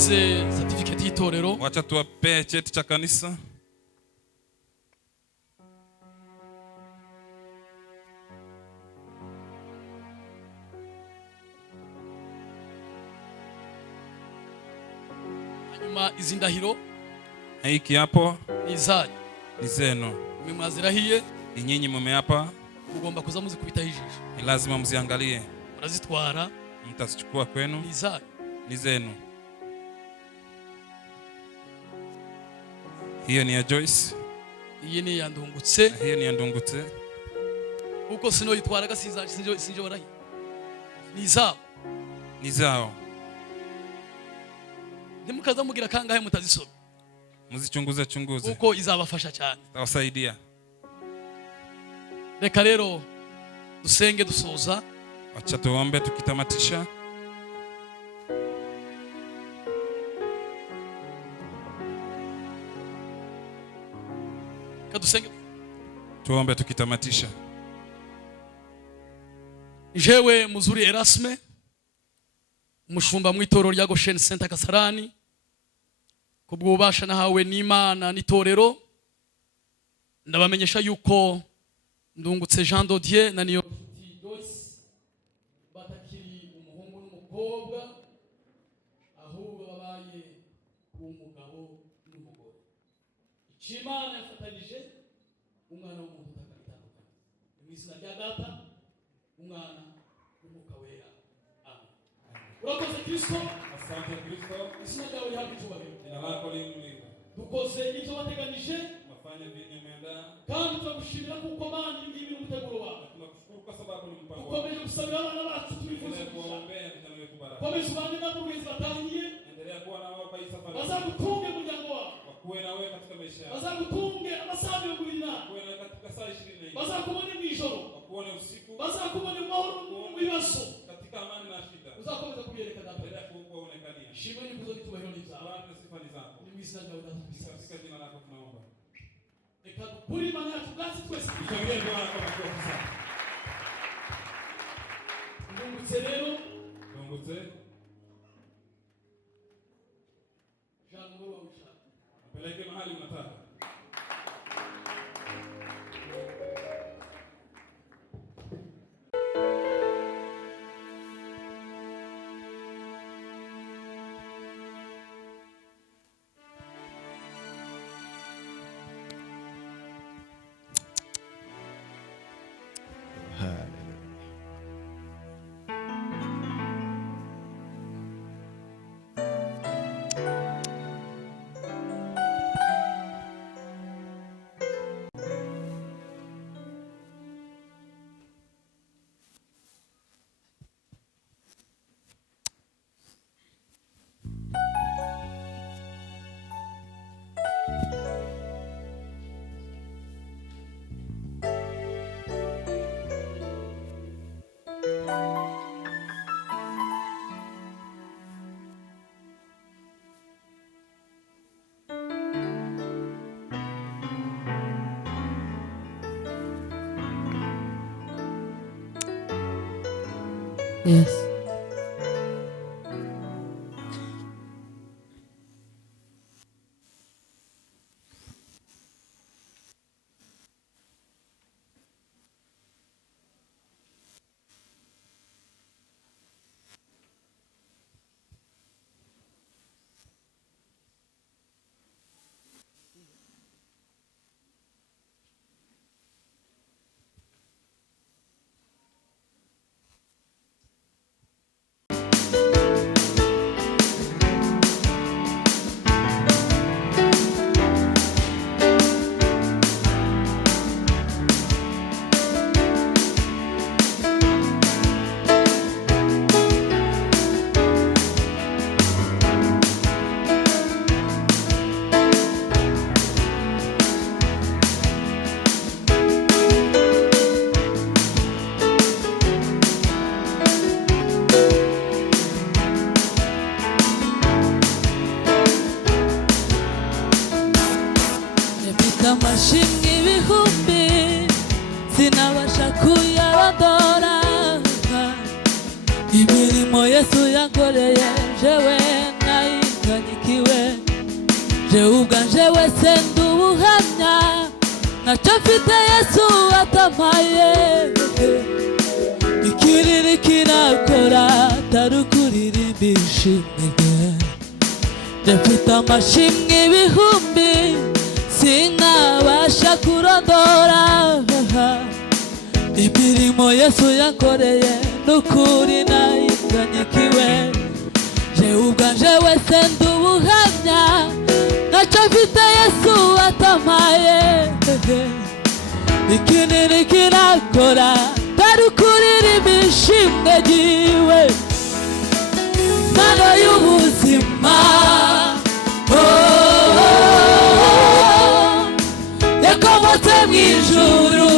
certificate y'itorero. Wacha tuwape cheti cha kanisa. Hanyuma izi ndahiro hiki hapo izanyu ni zenu. Mwazirahiye ni nyinyi mumeapa, mugomba kuza muzikubita ijisho. Ni lazima mziangalie. Murazitwara mtazichukua kwenu. Ni zenu. Hiyo ni ya Joyce. Iyi ni ya Ndungutse. Hiyo ni ya Ndungutse. Uko sino yitwaraga sinjo barahi. Ni zao. Ni zao. Nimukaza mugira kangahe mutazisoma. Muzichunguze chunguze. Uko izabafasha cyane. Tawasaidia. Reka rero dusenge dusoza. Acha tuombe tukitamatisha. Kadusenge. Tuombe tukitamatisha. jewe Muzuri Erasme umushumba mu itorero rya Goshen Center Kasarani kubwubasha nahawe n'Imana n'itorero ndabamenyesha yuko Ndungutse Jean Dodier na niyo batakiri umuhungu n'umukobwa ahubwo babaye umugabo n'umugore. Imana yafatanije umwana w'umuntu utakatandukanye mu izina rya Data umwana n'umwuka wera. Amen. Urakoze Kristo. Asante Kristo. Izina ryawe rihabwe icyubahiro. Jina lako liinuliwe. Dukoze ibyo wateganije Mafanya vyenye umeandaa. kandi turagushimira kuko Mana ibi n'umuteguro wawe. Tunakushukuru kwa sababu ni mpango wako. Ukomeje gusabira abana bacu tubifuza kuombea vitano kubaraka. Komeza ubane nabo bwezi batangiye. Endelea kuwa na wao kwa hii safari. Bazagutunge umuryango wawe. Wakuwe na wewe katika maisha yako. Bazagutunge amasaha yo guhina. Wakuwe na katika saa 24. Bazakubone mwijoro. Wakuone usiku. Bazakubone mahoro mu bibazo. Katika amani na shida. Uzakomeza kubiyereka Data. Endelea kuonekania. Shimwe ni kuzo nitubahiro n'ibyawe. Bwana sifa ni zako. Ni mwizina ryawe Data. Katika jina lako tunaomba. Reka buri mana yacu bwatsi twese. Tushangilie Bwana kwa makofi sana. Ndungutse rero. Ndungutse. Jango wa ushaka. Peleke mahali unataka. Yes. Amashimwe ibihumbi sinabasha kuyarodora, imirimo Yesu yankoreye jewe nayikanyikiwe, jewe ubwanje wese ndubuhamya ntacyo mfite Yesu atampaye, ikiriri kirakora tarukuririmba ishimwe, mfite amashimwe ibihumbi sinabasha kurondora, imirimo Yesu yankoreye n'ukuri nayikanyikiwe, jewe ubwanje wese ndubuhamya ntacyo mfite Yesu atampaye, ikinini kirakora tarukuririmba ishimwe ryiwe, Mana y'ubuzima yakomotse mw'ijuru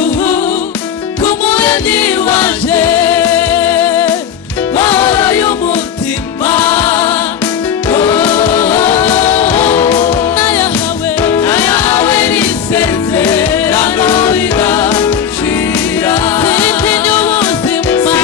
k'umuremyi wanje, mahoro y'umutima nayahawe n'isezerano ridashira, sintinya ubuzima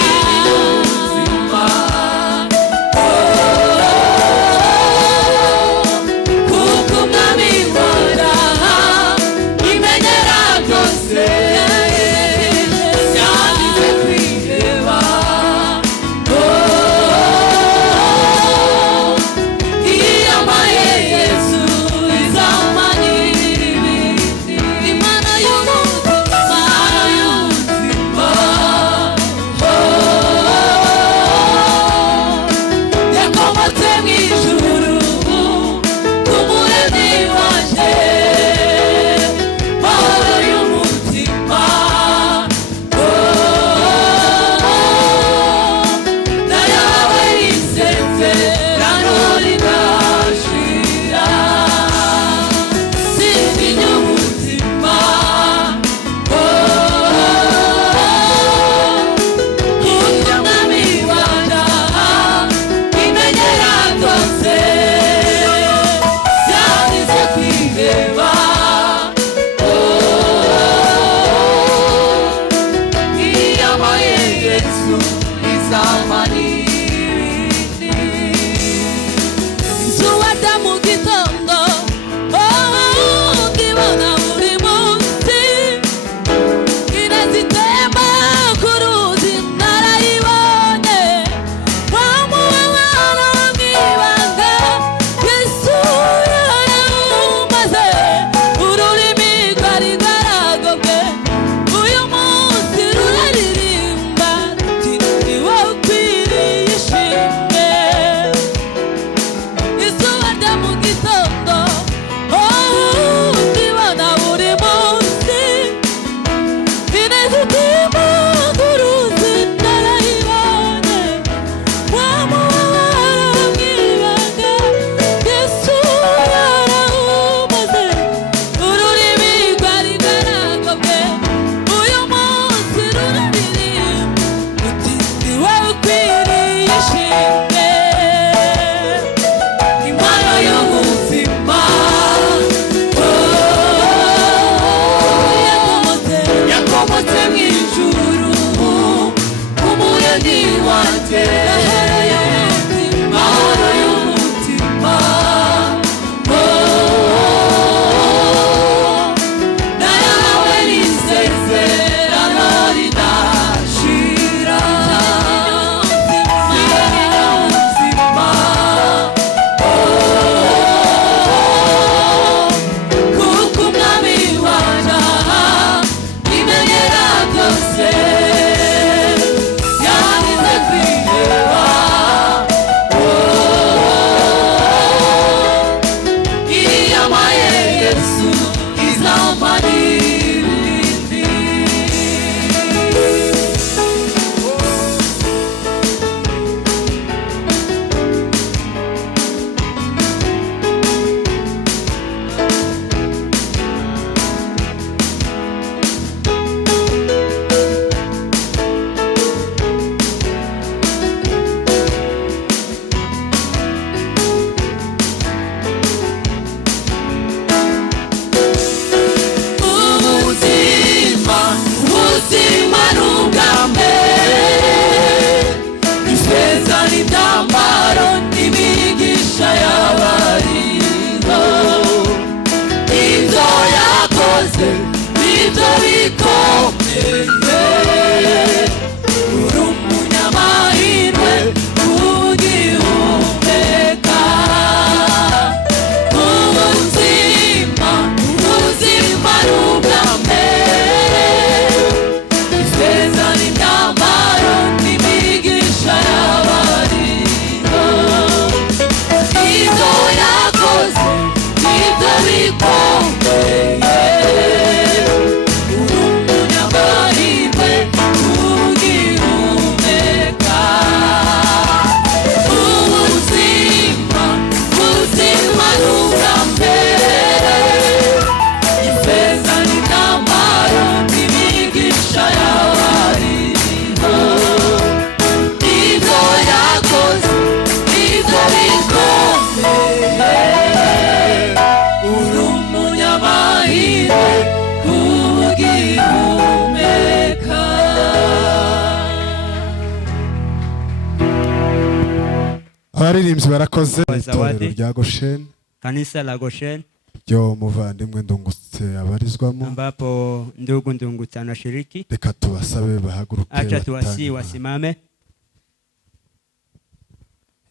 Abaririmbyi barakoze itorero rya Goshen, kanisa la Goshen ryo muvandimwe Ndungutse abarizwamo, ambapo ndugu Ndungutse anashiriki. Reka tubasabe bahaguruke, acha tuwasi wasimame.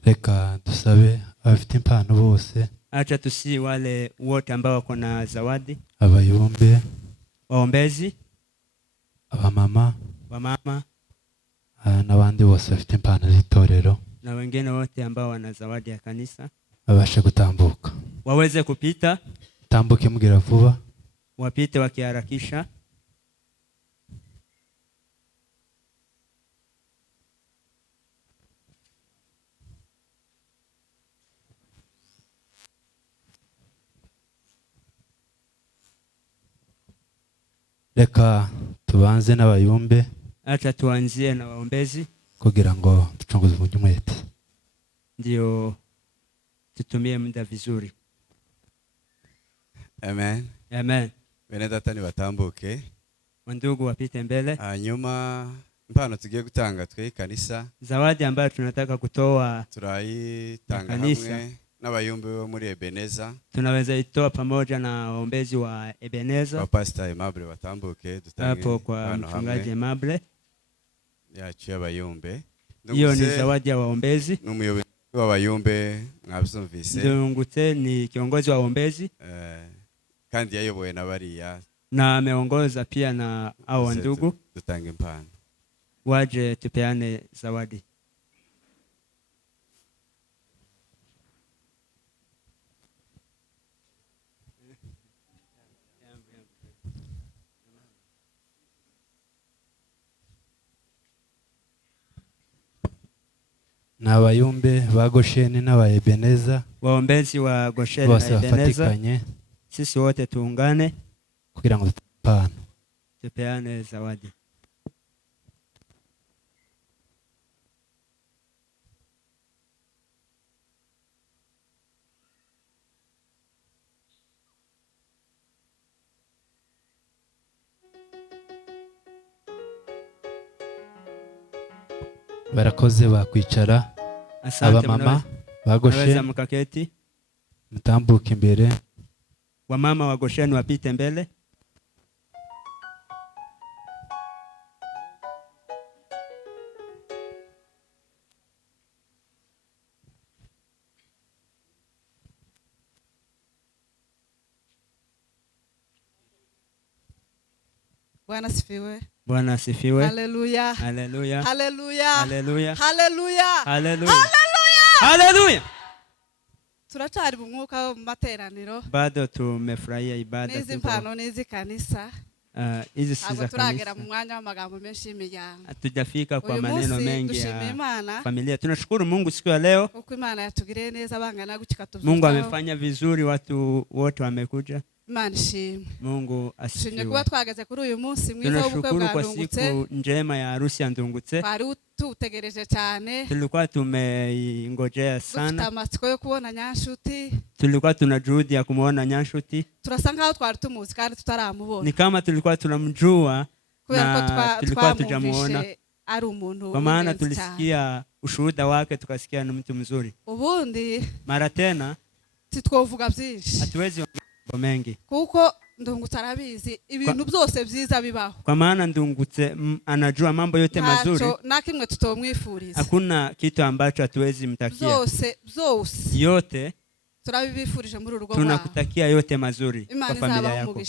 Reka dusabe abafite impano bose, acha tusi wale wote ambao wako na zawadi, abayumbe, waombezi, abamama, wamama, n'abandi bose bafite impano z'itorero, na wengine wote ambao wana zawadi ya kanisa babashe gutambuka, waweze kupita. tambuke mbwira vuba, wapite wakiharakisha. reka tubanze n'abayumbe, acha tuanzie na waombezi kugira ngo ducunguze umwete, ndio tutumie muda vizuri. Amen. Amen. Bene data nibatambuke, wandugu wapite mbele. Hanyuma impano tugiye gutanga twe kanisa, zawadi ambayo tunataka kutoa turayitanga hamwe n'abayumbe bo muri Ebeneza. Tunaweza itoa pamoja na waombezi wa Ebeneza. Kwa Pastor Aimable batambuke dutange hapo kwa mchungaji Aimable yacu y'abayumbe. Hiyo ni zawadi ya waombezi. N'umuyobozi w'abayumbe mwabyumvise. Ndungutse ni kiongozi wa waombezi. Kandi yayoboye na bariya na ameongoza pia na hao ndugu. Dutange impano, waje tupeane zawadi. na abayumbe ba Goshen n'aba Ebeneza, waombezi wa Goshen na Ebeneza, sisi wote tuungane kugira ngo tupeane zawadi. barakoze bakwicara. Abamama ba Goshen mukaketi, mutambuke imbere. Wamama wa Goshen wapite mbele. Bwana asifiwe. Bwana asifiwe. Haleluya. Haleluya. Haleluya. Haleluya. Haleluya. Haleluya. Haleluya. Turacari mu mwuka wo mu materaniro. Bado tumefurahia ibada. Nizi mpano nizi kanisa. Hizi si za kanisa. Turagera mu mwanya w'amagambo menshi y'imijyana. Hatujafika kwa maneno mengi ya familia. Tunashukuru Mungu siku ya leo. Uko Imana yatugiriye neza bangana gukika tuvuga. Mungu amefanya vizuri, watu wote wamekuja. Imana ishimwe. Mungu asifiwe. Shimye kuba twageze kuri uyu munsi mwiza w'ubukwe bwa Ndungutse. Siku njema ya harusi ya Ndungutse. Twari tutegereje cyane. Tulikuwa tumeingojea sana. Dufite amatsiko yo kubona Nyanshuti. Tulikuwa tuna juhudi ya kumuona Nyanshuti. Turasa nkaho twari tumuzi kandi tutaramubona. Ni kama tulikuwa tunamjua na tulikuwa tujamuona. Ari umuntu. Kwa maana tulisikia ushuhuda wake, tukasikia ni mtu mzuri. Ubundi mara tena titwovuga byinshi. Hatuwezi ongea mengi. Kuko ndungutse arabizi ibintu byose byiza bibaho. Kwa maana ndungutse anajua mambo yote mazuri. Na kimwe tutomwifuriza. Hakuna kitu ambacho hatuwezi mtakia. Byose yote turabibifurije muri urugo rwawe. Tunakutakia yote mazuri kwa familia yako.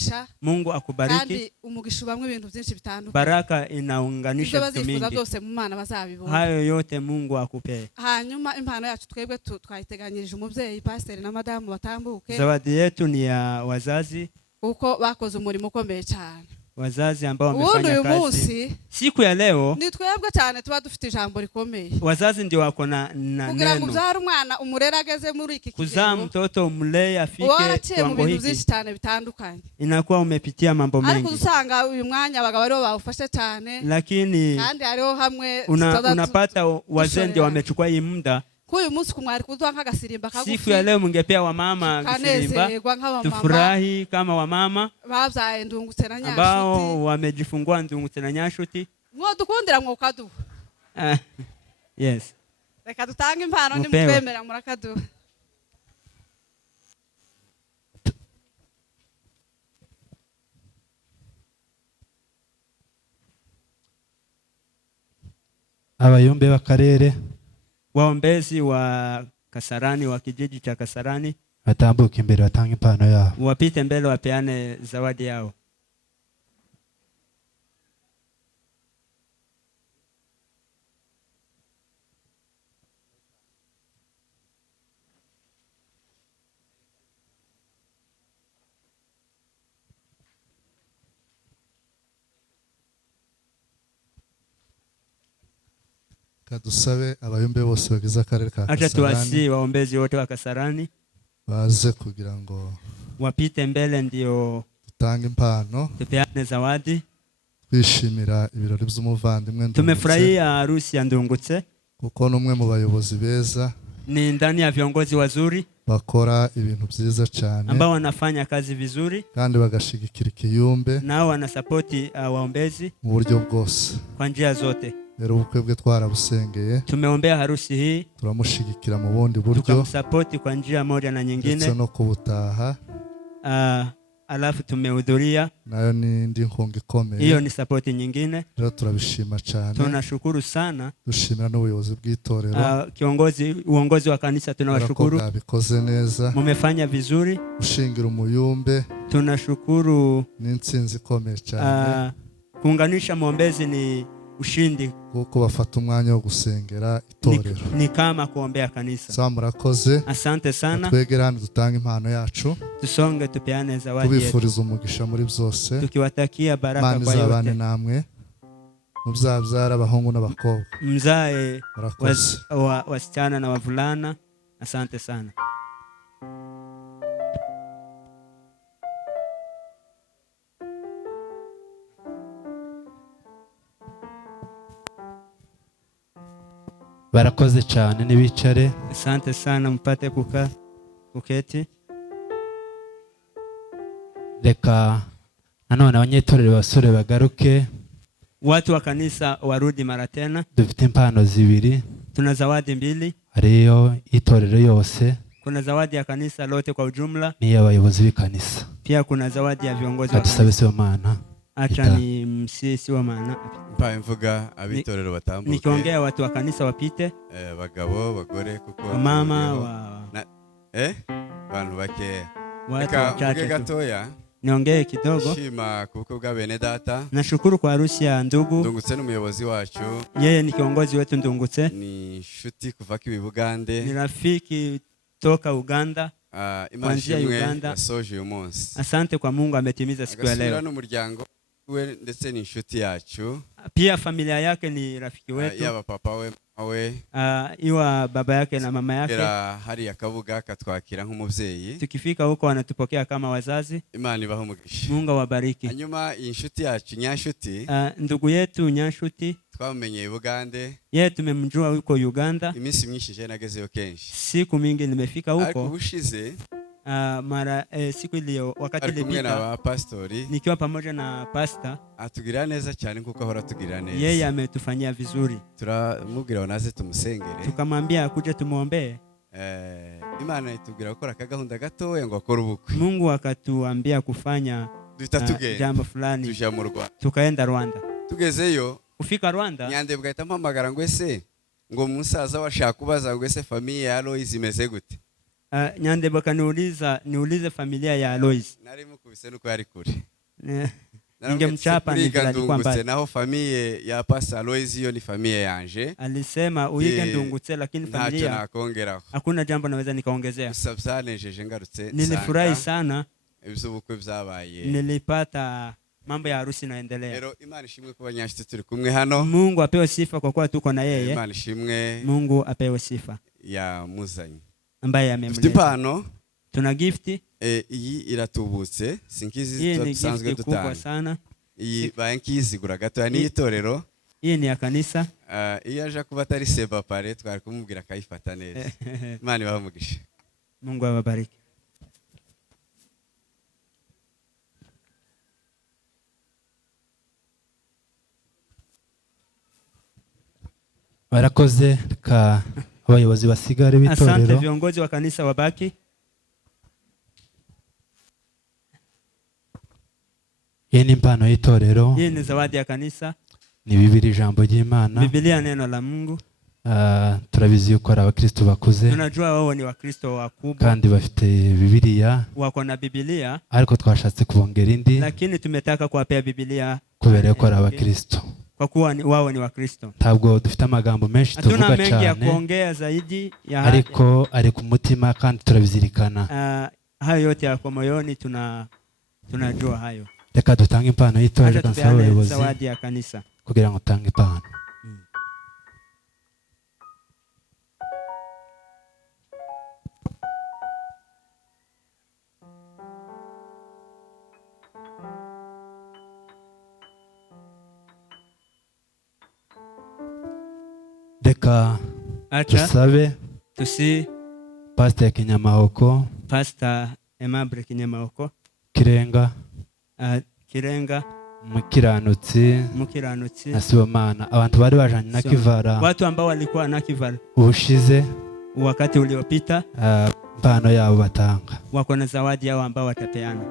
Mungu akubariki. Kandi umugisha bamwe ibintu byinshi bitandukanye. Baraka inaunganisha vitu mingi. Byose mu Mana bazabibona. Hayo yote Mungu akupe. Hanyuma impano yacu twebwe twayiteganyirije umubyeyi pastor na madamu batambuke. Zawadi yetu ni ya wazazi. Uko bakoze umurimo ukomeye cyane. Wazazi ambao wamefanya kazi. Siku ya leo ni twebwe cyane tuba dufite ijambo rikomeye. Wazazi ndio wako na neno. Kugira ngo uzara umwana umurera ageze muri iki kigero. Kuzaa mtoto umlee afike kiwango hiki. Byinshi cyane bitandukanye. Inakuwa umepitia mambo mengi. Ariko usanga uyu mwanya abagabo aribo bawufashe cyane. Lakini kandi hariho hamwe unapata wazee ndio wamechukua hii muda. Kuyu munsi kumwari kuzwa nk'agasirimba kagufi. Siku ya leo mungepea wamama gisirimba. Tufurahi kama wamama. Babyaye ndungutse na Nyashuti. Ambao wamejifungua ndungutse na Nyashuti. Mwo dukundira mwokadu. Yes. Reka dutange impano ni mutwemera murakadu. Abayumbe b'akarere, waombezi wa Kasarani, wa kijiji cha Kasarani batambuke imbere batanga impano yao. Wapite mbele wapeane zawadi yao. Kadusabe abayumbe bose bagize akarere ka Kasarani. Acha tuwasi waombezi wote wa Kasarani baze kugira ngo wapite mbele ndio tutanga impano. Tupeane zawadi. Twishimira ibirori by'umuvandimwe Ndungutse. Tumefurahia harusi ya Ndungutse. Kuko numwe mu bayobozi beza. Ni ndani ya viongozi wazuri. Bakora ibintu byiza cyane. Ambao wanafanya kazi vizuri. Kandi bagashigikira ikiyumbe. Nao wanasapoti waombezi. Mu buryo bwose. Kwa njia zote. Rero ubukwe bwe twarabusengeye. Tumeombea harusi hii. Turamushigikira mu bundi buryo. Tukamsapoti kwa njia moja na nyingine. Ndetse no kubutaha. Alafu tumehudhuria. Nayo ni ndi nkonge ikomeye. Hiyo ni support nyingine. Rero turabishima cyane. Tunashukuru sana. Dushimira n'ubuyobozi bw'itorero. Uongozi wa kanisa tunawashukuru. Bikoze neza. Mumefanya vizuri. Ushingira umuyumbe. Tunashukuru. N'intsinzi ikomeye cyane. Kuunganisha muombezi ni ushindi. Kuko bafata umwanya wo gusengera itorero. Ni kama kuombea kanisa. Sawa murakoze. Asante sana. Twegera hano dutanga impano yacu. Tusonge tupeane zawadi yetu. Tubifuriza umugisha muri byose. Tukiwatakia baraka kwa yote. Mani namwe. Muzabyara abahungu n'abakobwa. Mzae wasichana na wavulana. Asante sana. Barakoze cyane nibicare. Asante sana mpate kuketi. Reka nanone abanyetorero basore bagaruke. Watu wa kanisa warudi mara tena. Dufite impano zibiri. Tuna zawadi mbili. Hariyo itorero yose. Kuna zawadi ya kanisa lote kwa ujumla. Ni abayobozi b'ikanisa. Pia kuna zawadi ya viongozi wa kanisa. Tusabe Sibomana. Acha ni msisi wa maana. Mpa imvuga abitorero batambuke. Nikiongea watu wa kanisa wapite. Bagabo bagore kuko mama bantu bake. Watu wachache gatoya. Niongee kidogo. Shima kuko bwa bene data. Nashukuru kwa harusi ya ndugu. Ndungutse n'umuyobozi wacu. Yeye ni kiongozi wetu Ndungutse. Ni shuti kuva ki Bugande. Ni rafiki toka Uganda. Kuanzia Uganda. Yasoje uyu munsi. Asante kwa Mungu ametimiza siku ya leo. Agasubira n'umuryango we ndetse ni inshuti yacu. Pia familia yake ni rafiki wetu. Yaba papa we mawe. Iwa baba yake na mama yake. Hari akabuga katwakira nk'umuvyeyi. Tukifika huko wanatupokea kama wazazi. Imana ibaho umugisha. Mungu awabariki. Hanyuma inshuti yacu Nyashuti. Ndugu yetu Nyashuti. Twamenye Bugande. Yeye tumemjua huko Uganda. Iminsi myinshi je nagezeyo kenshi. Siku mingi nimefika huko. Ariko bushize mara siku ile wakati ilipita pastori nikiwa pamoja na pastor atugirira neza cyane kuko ahora atugirira neza. Yeye ametufanyia vizuri. Turamubwira wanaze tumusengere. Tukamwambia akuje tumuombee. Imana itubwira gukora akagahunda gatoya ngo akore ubukwe. Mungu akatuambia kufanya jambo fulani tuja mu Rwanda tukaenda Rwanda. Tugezeyo kufika Rwanda Nyandebwa ahita ampamagara ngo ese ngo musaza washaka kubaza ngo ese familia ya Aloys imeze gute. Nyandebwa niulize familia ya Aloys. Nari mukubise nuko yari kure. Ningemchapa nilikuwa mbali. Naho familia ya Pastor Aloys hiyo ni familia yanje. Alisema uige Ndungutse lakini familia nakongeraho. Hakuna jambo naweza nikaongezea. Usabyanejeje ngarutse. Nilifurahi sana. Ibisubukwe byabaye. Nilipata mambo ya harusi inaendelea. Rero Imana ishimwe kuba nyashitse turi kumwe hano. Mungu apewe sifa kwa kuwa tuko na yeye. Imana ishimwe. Mungu apewe sifa. Ya muzanyi. Ambaye amemleta. Impano. Tuna gift. Iyi iratubutse sinkizi tusanzwe dutanga sana. Iyi bankizigura gato ni itorero. Iyi ni ya kanisa. Iyo aje kuba atari seba pare twari kumubwira kayifata neza. Imana ibamugisha. Mungu awabariki. Barakoze ka abayobozi basigare bitorero. Asante viongozi wa kanisa wabaki. Hii ni impano y'itorero. Hii ni zawadi ya kanisa. Ni Biblia ijambo ry'Imana. Biblia neno la Mungu. Turabizi yuko ari abakristo bakuze. Tunajua wao ni wakristo wakubwa. Kandi bafite Biblia. Wako na Biblia. Ariko twashatse kubongera indi. Lakini tumetaka kuwapea Biblia. Kubera ko ari abakristo. Kwa kuwa wao ni wakristo. Ntabwo dufite amagambo menshi tuvuga cyane. Hatuna mengi ya kuongea zaidi ya ariko ari ku mutima kandi turabizirikana. Hayo yote yako moyoni tunajua hayo. Reka dutange impano y'itorero kansaba abayobozi. Zawadi ya kanisa. Kugira ngo utange impano. Reka tusabe Pastor Kinyamahoko, Pastor Aimable Kinyamahoko, Kirenga Mukiranutsi na Sibomana, abantu bari bajanye na Kivara, watu ambao walikuwa na Kivara ubushize wakati uliopita, impano yabo batanga, wako na zawadi yao ambao watapeana.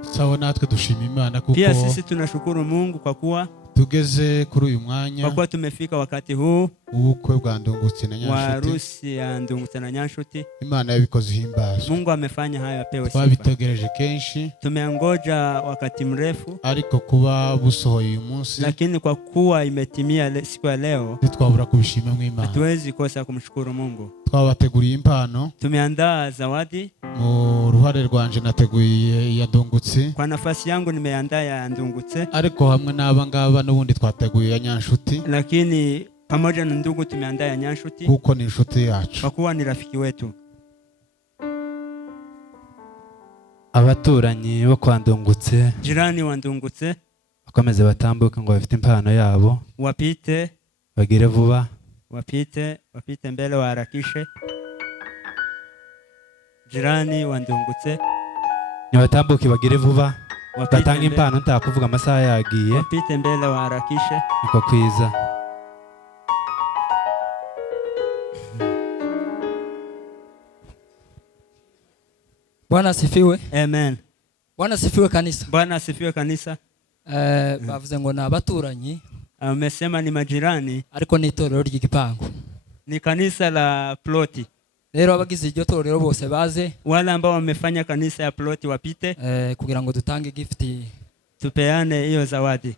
Sawa, natwe dushima Imana kuko pia sisi tunashukuru Mungu kwa kuwa tugeze kuri uyu mwanya, kwa kuwa tumefika wakati huu ubukwe bwa Ndungutse na Nyanshuti, wa harusi ya Ndungutse na Nyanshuti. Imana yabikoze himbazwe. Mungu amefanya hayo apewe sifa. Twabitegereje kenshi, tumeangoja wakati mrefu, ariko kuba busohoye uyu munsi, lakini kwa kuwa imetimia siku ya leo, twabura kubishima Imana. Hatuwezi kosa kumshukuru Mungu. Twabateguriye impano, tumeandaa zawadi. Mu ruhare rwanje nateguye ya Ndungutse, kwa nafasi yangu nimeandaa ya Ndungutse, ariko hamwe n'aba ngaba n'ubundi twateguye ya Nyanshuti, lakini pamoja na ndugu tumeandaa ya Nyanshuti kuko ni inshuti yacu, kwa kuwa ni rafiki wetu. Abaturanyi bo kwa Ndungutse, jirani wa Ndungutse, bakomeze batambuke ngo bafite impano yabo, wapite bagire vuba, wapite mbele waharakishe. Jirani wa Ndungutse nibatambuke bagire vuba, batanga impano ntakuvuga amasaha yagiye, wapite mbele waharakishe. niko kwiza. Bwana asifiwe. Amen. Bwana asifiwe kanisa. Bwana asifiwe kanisa. Bavuze ngo n'abaturanyi. Amesema ni majirani. Ariko ni itorero ry'igipangu. Ni kanisa la ploti. Rero abagize iryo torero bose baze. Wale ambao wamefanya kanisa ya ploti wapite. Kugira ngo dutange gift. Tupeane hiyo zawadi.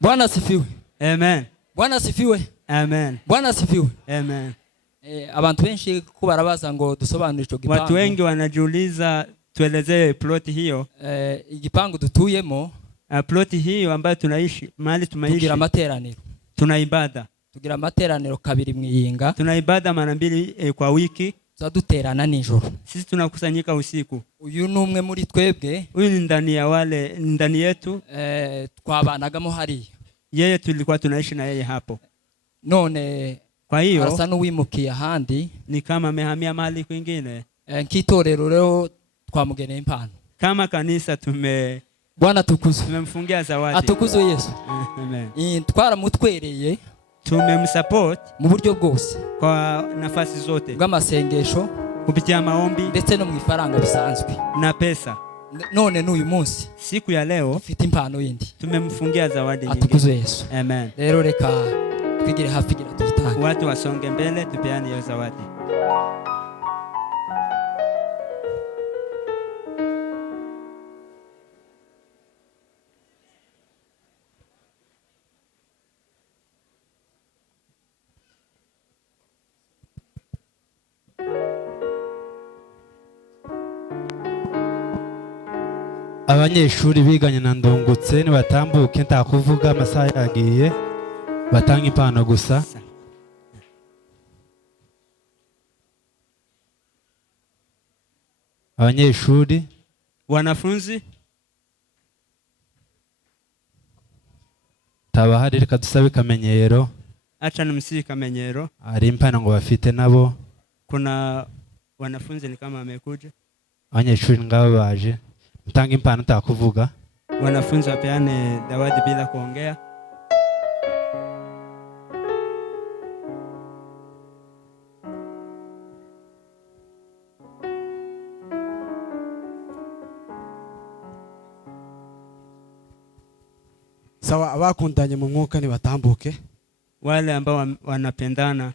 Bwana asifiwe. Amen. Bwana asifiwe. Amen. Bwana asifiwe. Amen. Abantu benshi ko barabaza ngo dusobanure ico gipangu. Watu wengi wanajiuliza tuelezee ploti hiyo. Igipangu dutuyemo, ploti hiyo ambayo tunaishi, mahali tumaishi. Tugira materaniro. Tuna ibada. Tugira materaniro kabiri mwiyinga. Tuna ibada mara 2 kwa wiki. Tuduterana nijoro. Sisi tunakusanyika usiku. Uyu numwe muri twebwe. Uyu ni ndani yetu. Twabanagamo hari. Yeye tulikuwa tunaishi na yeye hapo. None kwa hiyo arasa n'uwimukiye ahandi, ni kama amehamia mahali kwingine. Nk'itorero rero twamugeneye impano. Kama kanisa Bwana tukuzwe. Tumemfungia zawadi. Atukuzwe Yesu. Amen. Twaramutwereye. Tumemsupport mu buryo bwose. Kwa nafasi zote. Bw'amasengesho, kupitia maombi ndetse no mu ifaranga bisanzwe. Na pesa. None n'uyu munsi siku ya leo ufite impano yindi. Tumemfungia zawadi nyingine. Atukuzwe Yesu. Amen. Rero reka twigire hafi gira tuyitange. Watu wasonge mbele tupeane hiyo zawadi. Abanyeshuri biganye na Ndungutse nibatambuke ntakuvuga amasaha yagiye batanga impano gusa. Abanyeshuri, wanafunzi, tabahari reka dusabe Kamenyero. Acha nimsihi Kamenyero. Ari impano ngo bafite nabo. Kuna wanafunzi ni kama amekuja. Abanyeshuri ngabo baje. Mtanga impano ntakuvuga. Wanafunzi wapeane zawadi bila kuongea. Sawa, abakundanye mu mwuka ni batambuke. Wale ambao wanapendana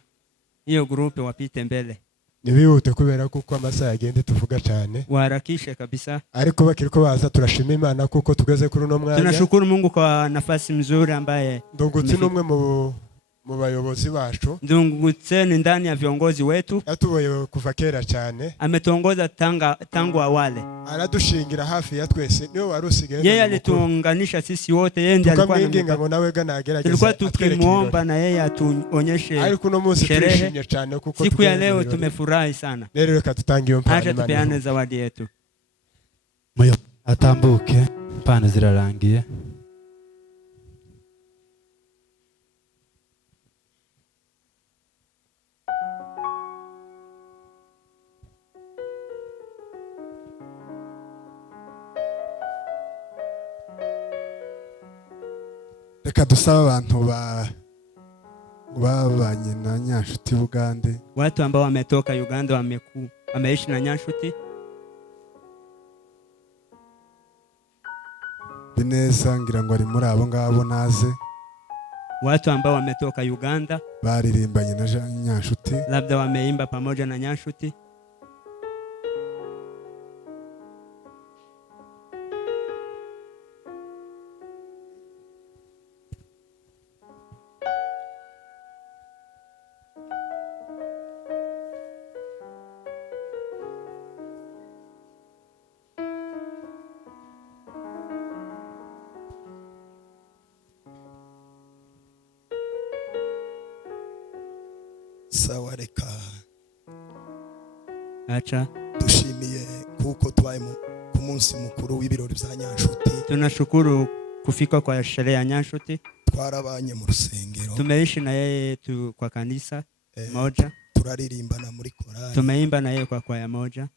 hiyo grupe wapite mbele. Nibihute kubera kuko amasaha yagende tuvuga cyane. Waharakishe kabisa. Ariko bakiriko baza turashima Imana kuko tugeze kuri no mwanya. Tunashukuru Mungu kwa nafasi mzuri ambaye Ndungutse n'umwe mu bayobozi bacu. Ndungutse ni ndani ya viongozi wetu. Atuboye kuva kera cyane. Ametuongoza tangu awale. Aradushingira hafi ya twese niwe warusigaye. Yeye alituunganisha sisi wote, yeye ndiye alikuwa ngo nawe ganagerageza. Tulikuwa tukimuomba na yeye atuonyeshe. Ariko no munsi turishimye cyane kuko siku ya leo tumefurahi sana. Rero reka tutange iyo mpano. Acha tupeane zawadi yetu. Moyo atambuke, impano zirarangiye. Reka dusaba abantu babanye na Nyanshuti Bugande. Watu ambao wametoka Uganda wameishi na Nyanshuti. Bineza ngira ngo ari muri abo ngabo naze. Watu ambao wametoka Uganda baririmbanye na Nyanshuti. Labda wameimba pamoja na Nyanshuti. Sawa, reka acha dushimiye kuko tubaye ku munsi mukuru w'ibirori bya Nyanshuti. Tunashukuru kufika kwa sherehe ya Nyanshuti. Twarabanye mu rusengero. Tumeishi na yeye kwa kanisa moja. Turaririmbana muri korali. Tumeimba na yeye kwa kwaya moja.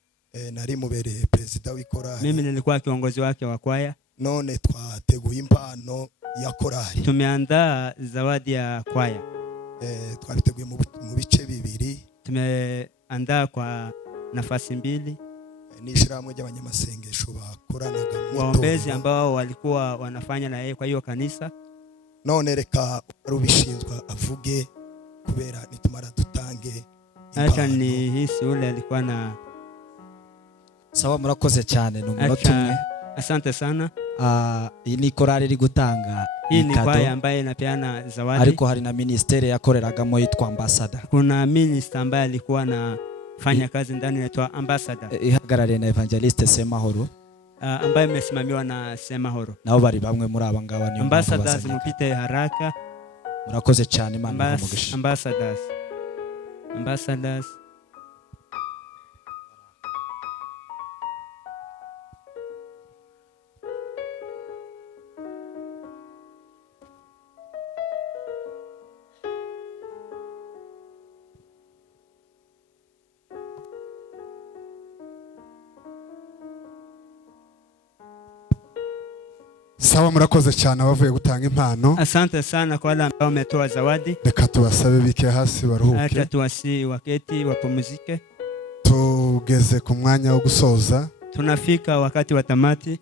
Nari mubereye president w'ikorali. Mimi nilikuwa kiongozi wake wa kwaya. None twateguye impano ya korali. Tumeandaa zawadi ya kwaya. Twabiteguye mu bice bibiri. Tumeandaa kwa nafasi mbili. N'ishiramwe ry'abanyamasengesho bakoranaga mu waombezi ambao walikuwa wanafanya na yeye kwa hiyo kanisa. None reka rubishinzwa avuge kubera nitumara dutange. Acha ni hisi ule alikuwa na. Sawa, murakoze cyane n'umunota umwe. Asante sana. Iyi ni korali iri gutanga. Hii ni kwaya ambaye inapeana zawadi. Ariko hari na ministeri yakoreragamo yitwa ambassador. Kuna minister ambaye alikuwa na fanya kazi ndani inaitwa ambassador. Ihagarariye na evangeliste Semahoro. Ambaye imesimamiwa na Semahoro. Nabo bari bamwe muri aba ngaba niyo ambassadors mupite haraka. Murakoze cyane Imana imugisha. Ambassadors. sawa murakoze cyane abavuye gutanga impano. Asante sana kwa wale ambao wametoa zawadi. Reka tubasabe bike hasi baruhuke. Acha tuwasi waketi wapumzike. Tugeze ku mwanya wo gusoza. Tunafika wakati wa tamati.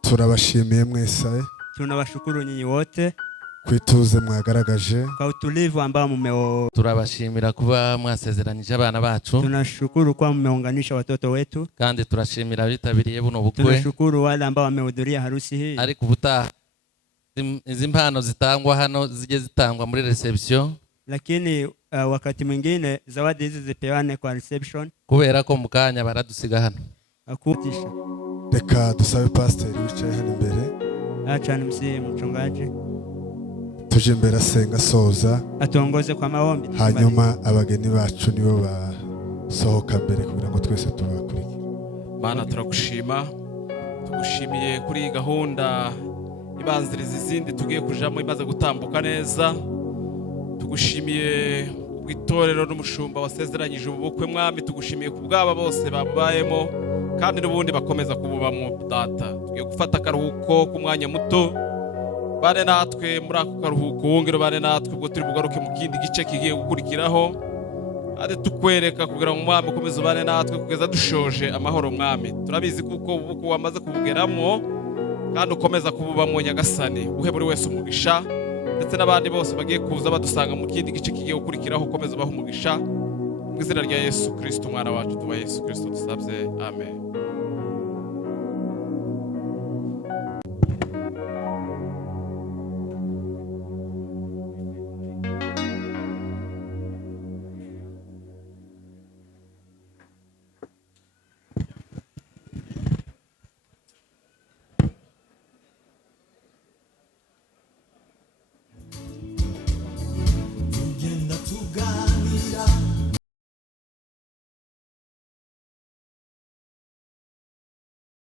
Turabashimiye mwese. Tunawashukuru nyinyi wote kwituze mwagaragaje, kwa utulivu ambao mmeo. Turabashimira kuba mwasezeranyije abana bacu. Tunashukuru kwa mmeunganisha watoto wetu. Kandi turashimira abitabiriye buno bukwe. Tunashukuru wale ambao wamehudhuria harusi hii. Ariko ubutaha izi mpano zitangwa hano zije zitangwa muri reception. Lakini wakati mwingine zawadi hizi zipewane kwa reception. Kubera ko mukanya baradusiga hano. Akutisha. Reka dusabe pastor wicaye hano imbere. Acha nimsihi mchungaji. Tuje imbere asenga soza. Atuongoze kwa maombi. Hanyuma abageni bacu nibo basohoka mbere kugira ngo twese tubakurikire. Mana turagushima. Tugushimiye kuri gahunda ibanziriza izindi tugiye kujamo imaze gutambuka neza. Tugushimiye ubwitorero n'umushumba wasezeranyije ubukwe mwami, tugushimiye kubwaba bose babubayemo kandi n'ubundi bakomeza kububamo data. Tugiye gufata akaruhuko ku mwanya muto, bane natwe muri ako karuhuko wongere bane natwe ubwo turi bugaruke mu kindi gice kigiye gukurikiraho, ade tukwereka kugira ngo mwami ukomeze bane natwe kugeza dushoje amahoro mwami. Turabizi kuko ubukwe wamaze kubugeramo kandi ukomeza kububamo nyagasani. Uhe buri wese umugisha ndetse n'abandi bose bagiye kuza badusanga mu kindi gice kigiye gukurikiraho, ukomeze baha umugisha mu izina rya Yesu Kristo umwana wacu tuba Yesu Kristo dusabye amen.